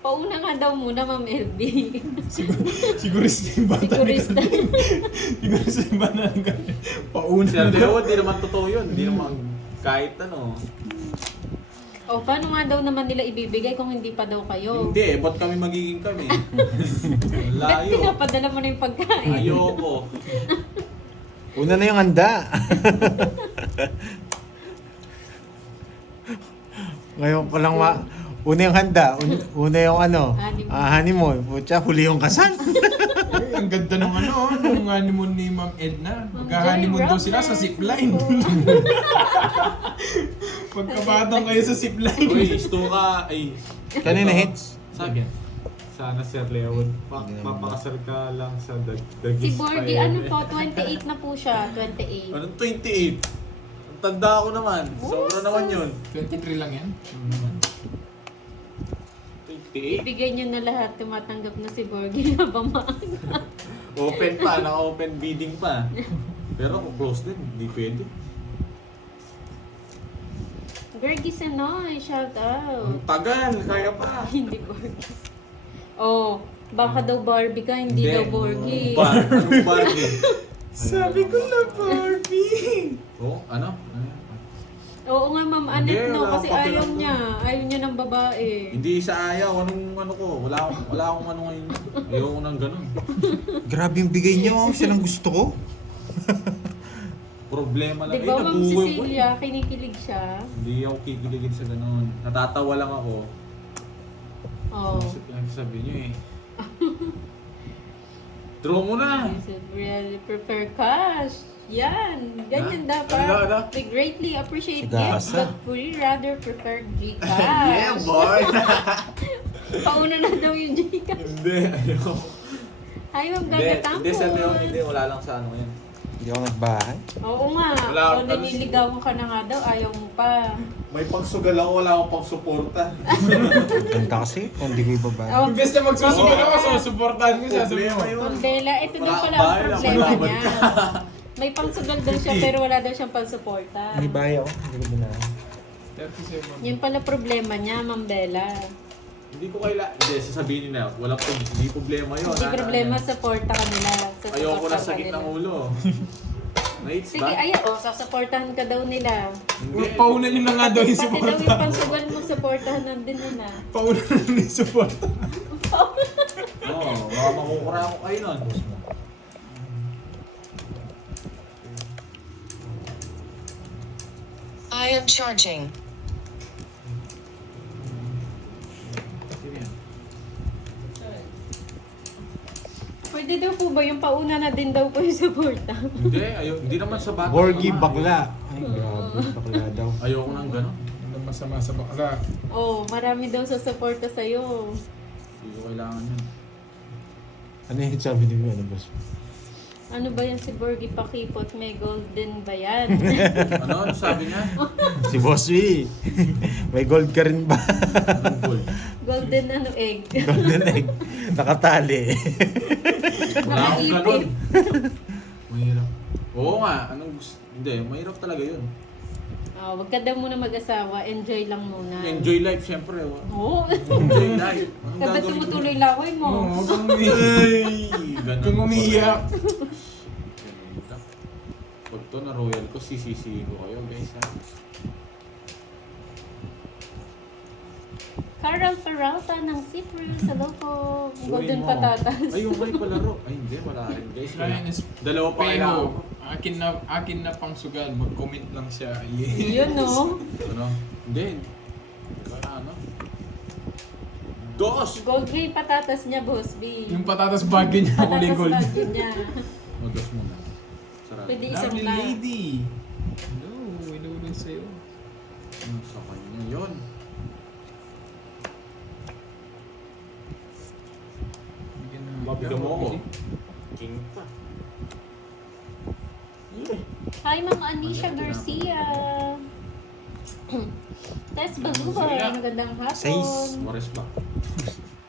Pauna nga daw muna, Ma'am LB. Sigurista yung bata Sigurista. Sigurista yung bata ni Pauna Si na daw. Alteo, di naman totoo yun. Di naman kahit ano. O, paano nga daw naman nila ibibigay kung hindi pa daw kayo? Hindi, ba't kami magiging kami? Ba't Layo. pinapadala mo na yung pagkain? Ayoko. Una na yung handa. Ngayon pa lang una yung handa, una yung ano, honeymoon. Putya, huli yung kasal. Ay, ang ganda ng ano, nung honeymoon ni Ma'am Edna. Ma'am Magka-honeymoon Jerry daw sila sa Robles. zipline. Pagkabatang kayo sa zipline. Uy, stuka. Ay. Kanina hits. Sabi. Sana Sir Leon, Hindi naman. papakasal ka lang sa Si dagis pa Borgie, eh. ano po, 28 na po siya, 28. Anong 28? Ang tanda ko naman. Sobra naman yun. 23 lang yan. 28? Ibigay niyo na lahat, tumatanggap na si Borgie na bamaan. Open pa, naka-open bidding pa. Pero kung close din, hindi pwede. Borgie Sanoy, shout out. Ang tagal, kaya pa. Hindi Borgie. Oh, baka daw Barbie ka, hindi daw Borgie. Anong Barbie? Sabi ko na Barbie. Oh, ano? Oo nga, Ma'am Hindi, Annette, no, wala kasi akong ayaw pakialam niya. Ayaw niya ng babae. Hindi sa ayaw, anong ano ko? Wala akong ano ngayon. Ayoko nang ganun. Grabe yung bigay niyo. Siya lang gusto ko. Problema lang. Di ba, Ma'am nabuhay ko. Cecilia, kinikilig siya? Hindi ako kikiligin sa ganun. Natatawa lang ako. Oh. Sabi niyo eh. Draw mo na! I said, really prefer cash. Yan, ganyan Ha? dapat. Ano? We greatly appreciate Sagasa. gifts, but we rather prefer Yeah, Gcash. boy! Pauna na daw yung Gcash. Hindi, ayoko. Ay, ma'am, Hindi, gagatampon. Sir Leon, hindi. Wala lang sa ano yan. Hindi ako nagbahay. Oo nga. Wala, O, naniligawan ka na nga daw, ayaw mo pa. May pagsugal ako, wala akong pagsuporta. Ganda kasi kung hindi ko ibabahay. Oh, Imbes na magsusunod ako, susuportahan ko siya. Sabi Problema mo. yun. Ma'am Bella, ito daw Wala pala kang ang bahay, problema malaman niya. ka. May pangsugal daw siya, pero wala daw siyang pangsuporta. May bahay ako. Hindi ko binahay. 37. Yun pala problema niya, Ma'am Bella. Hindi ko hindi, sasabihin nila, hindi problema yun. Hindi problema, supporta ka nila. Ayoko na Susuportahan sakit ka ng nila. ulo. Mates Sige, ba? ayan. O, sasuportahan ka daw nila. Hindi. Pauna nyo na nga daw yung Pati daw support. yung pangsugal mo, supportahan nandun nila. Pauna na yung support. Oo, baka makukura ako kayo nun. I am charging. Sige yan. Pwede daw po ba yung pauna na din daw po yung suporta? Hindi naman sa bata. Borgie naman. bakla. Ay, grabe. Bakla daw. Ayoko nang gano'n. Ano masama sa bakla? Oh, marami daw sa suporta sa'yo. Hindi ko kailangan yun. Ano yung sabi ni ano, boss? Ano ba yan si Borgie Pakipot? May golden ba yan? Ano sabi niya? Si Boss V. May gold ka rin ba? Anong gold? Golden ano egg. Golden egg. Nakatali. Wala akong Nakaipit. gano'n. Mahirap. Oo nga, hindi, mahirap talaga yun. Oh, wag ka daw muna mag-asawa. Enjoy lang muna. Enjoy life, syempre. Oo. Enjoy life. Anong Dapat gagawin ko? tumutuloy laway mo. Oo, kung umiyak. Ay, ganun. Kung umiyak. Ganun. Pag to na royal ko, sisisihin ko kayo, guys. Ha? Carol Peralta ng Cyprus. Hello po. Golden Uy, mo. patatas. Ay, yung may palaro. Ay, hindi, wala rin, guys. Ryan is Dalawa pa kailangan ko. Peho. Akin na pang sugal. Mag-comment lang siya. Yes. Yun, no? Ano? Hindi. Kaya ano? Dos! Gold gray patatas niya, Boss B. Yung patatas bagay niya. Kulay Patatas gold. bagyo niya. O, dos muna. Sarap. Pwede isang Lovely na. lady. Hello din sa'yo. Ano sa kanya yun? Mabigyan mo ako. King pa. Yeah. Hi, Ma'am Anisha Garcia. Tess Baluba, magandang hapon. Sais. Wares ba?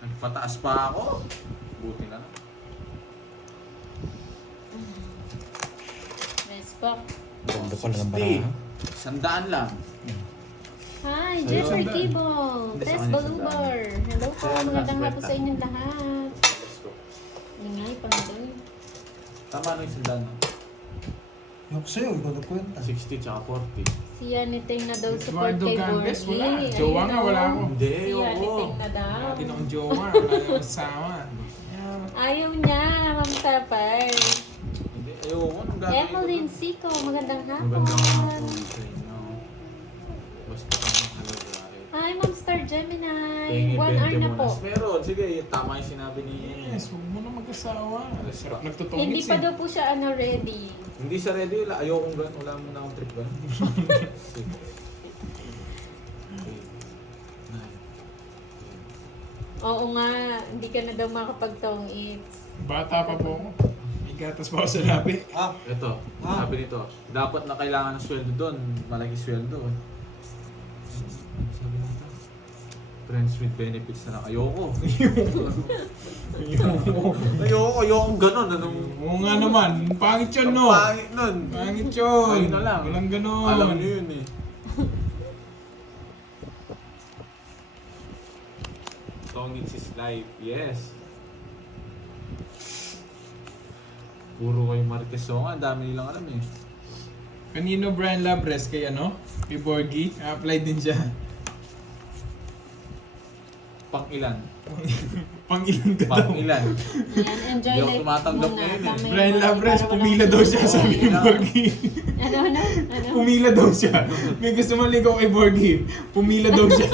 Nagpataas pa ako. Buti na lang. Nice po. Ganda pala ng baraha. 100 lang. Hi, Sa'yo. Jeffrey Tibo. Hindi, sa Tess kanya Balubar. Hello po, Sa'yo, magandang nasa hapon sa kwenta. inyong lahat. Let's go. Ingay, panday. Tama na yung 100 no? Yung sa'yo, ikaw nagkwenta. 60 tsaka 40. Si Aniting na daw support Eduardo kay Gambes, Borgie. wala. Jowa nga, wala ako. Hindi, Si oo. Aniting na daw. Wala din akong jowa. Wala din akong kasama. Ayaw niya, Ma'am Sapay. Hindi, ayoko. Anong gagawin ko Emeline doon? Sico, magandang hapon. Magandang hapon sa inyo. Basta kang mahalaga. Hi, Ma'am Star Gemini. Tingin 1 hour 20 na mo po. Meron, sige, tama yung sinabi ni... Yes, huwag mo na mag-asawa. Sarap Hindi nagtutungit pa daw po siya ready. Hindi sa ready, ayokong gan, wala mo na akong trip gan. Oo nga, hindi ka na daw makapag-tong eats. Bata pa po ako. May gatas pa ako sa labi. Ito, sabi nito, dapat na kailangan ng sweldo doon, malaki sweldo. Sabi nito, friends with benefits na lang. Ayoko. Ayoko ganun. Anong, Oo nga naman, pangit yun no. ang pangit nun. Pangit yun. Ayun na lang. Walang ganun. Alam niyo yun eh. Song needs his life, yes. Puro kayo Marquez Song, ang dami nilang alam eh. Kanino Brian Labres? Kay ano? Kay Borgie? Apply din siya. Pang ilan? Pang ilan ka daw? Pang ilan? Ayan, enjoy Hindi ako life tumatanggap muna. ngayon eh. Tama yung Brian mga Labres, para walang- pumila daw siya sabi ni Oo. Borgie. Ano? Pumila daw siya. May gusto maligaw kay Borgie. Pumila daw siya.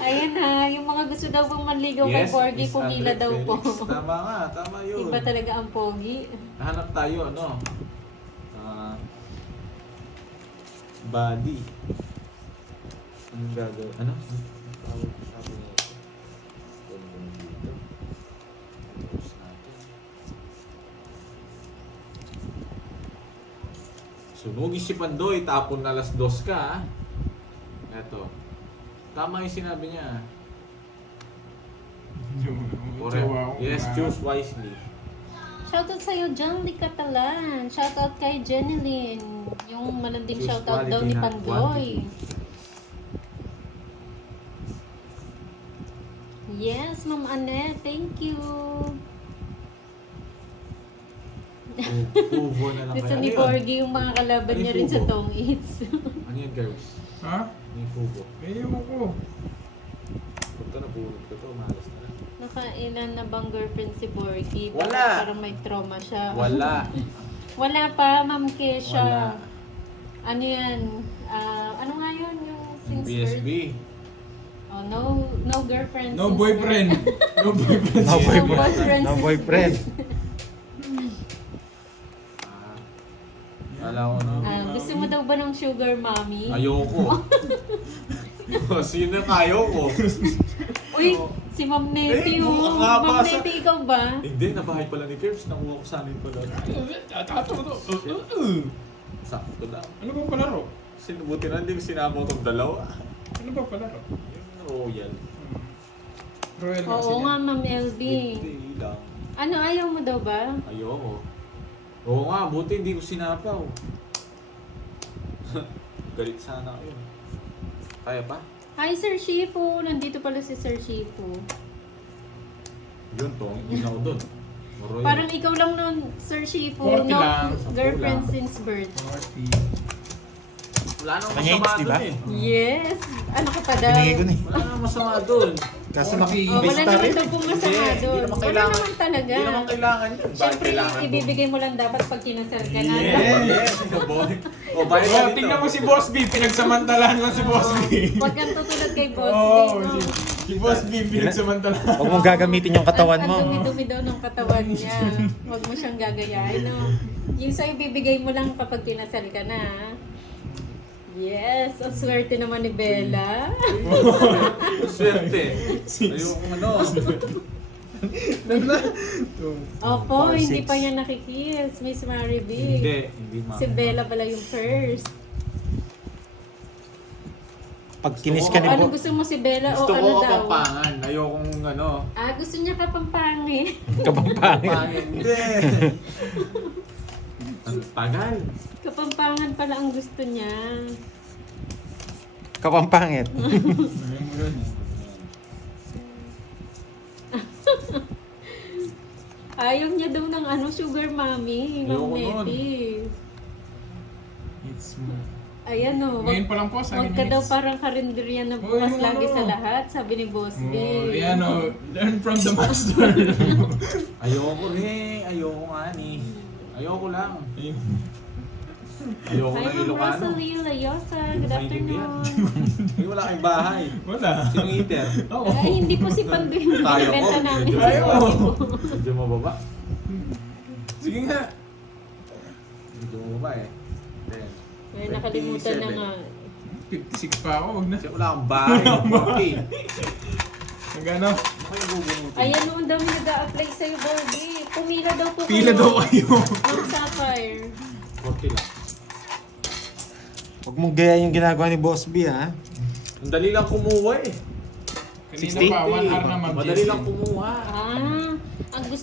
Ayan ha, yung mga gusto daw pong manligaw kay Borgie, Miss pumila Andre daw po. Felix. Tama nga, tama yun. Iba talaga ang pogi. Nahanap tayo, ano? Body. Anong gagawin? Ano? Tawag sabi niya ito. Ganda dito. Post natin. Sunugin si Pandoy, tapon na alas 2 ka, ah. Eto. Tama yung sinabi niya. Correct. Yes, choose wisely. Shoutout sa'yo, John Lee Catalan. Shoutout kay Jenilyn. Yung malanding Choose shoutout daw quality, ni not Pandoy. Yes, Ma'am Annette. Thank you. Fubo na lang Gusto kaya. ni Ano yun? Borgie yung mga kalaban Ano niya yung rin sa fubo? Tong Eats. Ano yan, girls? Ha? Ano yung fubo? Ewan ko. Punta na bulot ko to, malas na lang. Nakailan na bang girlfriend si Borgie? Wala. Parang may trauma siya. Wala. Wala pa, Ma'am Kesha. Wala. Ano yan? Ano nga yun? Yung since BSB. birth? Oh, no girlfriend. No since boyfriend. birth. No boyfriend. No boyfriend. boyfriend. No boyfriend. Alam ko na. Gusto mo daw ba ng sugar mommy? Ayoko. Sino yung ayoko? Uy, si Ma'am Neti Eh, yung... mukha nga Ma'am pa sa- Neti, ikaw ba? Hindi, nabahay pala ni Kerbs. Nakuha ko sa amin pala. Tato ko to. Sakto lang. Ano ba palaro? Sinubuti na, hindi ko sinama itong dalawa. Ano ba palaro? Yung Royal. Royal nga Oo sila. nga, Ma'am LB. Hindi lang. Ano, ayaw mo daw ba? Ayoko. Oo nga, buti hindi ko sinapaw. Galit sana kayo. Kaya pa? Hi, Sir Shifu. Nandito pala si Sir Shifu. Yun to, hindi na ako doon. Royal. Parang ikaw lang nun, Sir Shifu. 40 No lang. girlfriend 40 lang. since birth. 40. Wala nang Kanya masama AIDS, diba? doon eh. Yes. Ano ka pa daw? Binigay ko na eh. Wala nang masama doon. Kaso Oh, Oh, wala nakibista naman rin. daw pong masama Hindi doon. naman Wala kailangan. naman talaga. Hindi naman kailangan yun. Bakit Siyempre, kailangan mo? ibibigay mo lang dapat pag kinasal ka na. Yes, boy. O, bayad Oh, ka dito. tingnan mo si Boss B. Pinagsamantalahan lang si Boss B. Pag kang tutulad kay Boss Oo, B, no? si Boss B pinagsamantalahan. Huwag mong gagamitin yung katawan mo. Ang dumi-dumi daw ng katawan niya. Huwag mo siyang gagayahin, no? Yung sa'yo, bibigay mo lang kapag kinasal ka na. ha? Yes, ang swerte naman ni Bella. Swerte. Ayoko ano. Opo, 4, hindi 6. pa niya nakikiss, Miss Maribig. Hindi ma. Si Bella pala yung first. Pag kinis ka ni Ano Bo, gusto mo si Bella Gusto o ano ko daw? kapampangan. Ayokong ano. Gusto niya kapampangi. kapampangit. Kapampangan. Hindi. Ang tagal. Kapampangan pala ang gusto niya. Kapampangit. Ayaw niya daw ng sugar mommy. Ma'am Ayoko nun. Neti. It's mo. Ayan o. Ngayon pa lang po, sabi Huwag ni ka daw Miss. parang karinderya na Oh, bukas yung lagi ano. sa lahat, sabi ni Boss B. Oh, ayan o. Learn from the master. Ayoko rin. Ayoko nga ni. Ayoko lang. Ayoko Hi, ng Ma'am Ilocano. Rosalie Layosa. Good Maintindihan. afternoon. Ay, wala kayong bahay. Wala. Sino heater? Oo. Ay, hindi po si Pandoy yung Tayo po. binibenta namin. Medyo- Si Tayo. Bonnie po. Medyo mababa. Sige nga. Medyo mababa eh. Then, Ay, nakalimutan na 27. nga. 56 pa ako, huwag na. Kasi wala akong bahay. Okay. Nagano? Ano kayo bubunutin? Ayan mo, ang dami nag-a-apply sa'yo, Borgie. Pumila daw po Pila daw kayo. Ng Sapphire. 40 lang. Huwag mong gaya yung ginagawa ni Boss B, ha? Ang dali lang kumuha eh. Kanina pa, 1 hour na mag Madali lang kumuha. Ah, ang gusto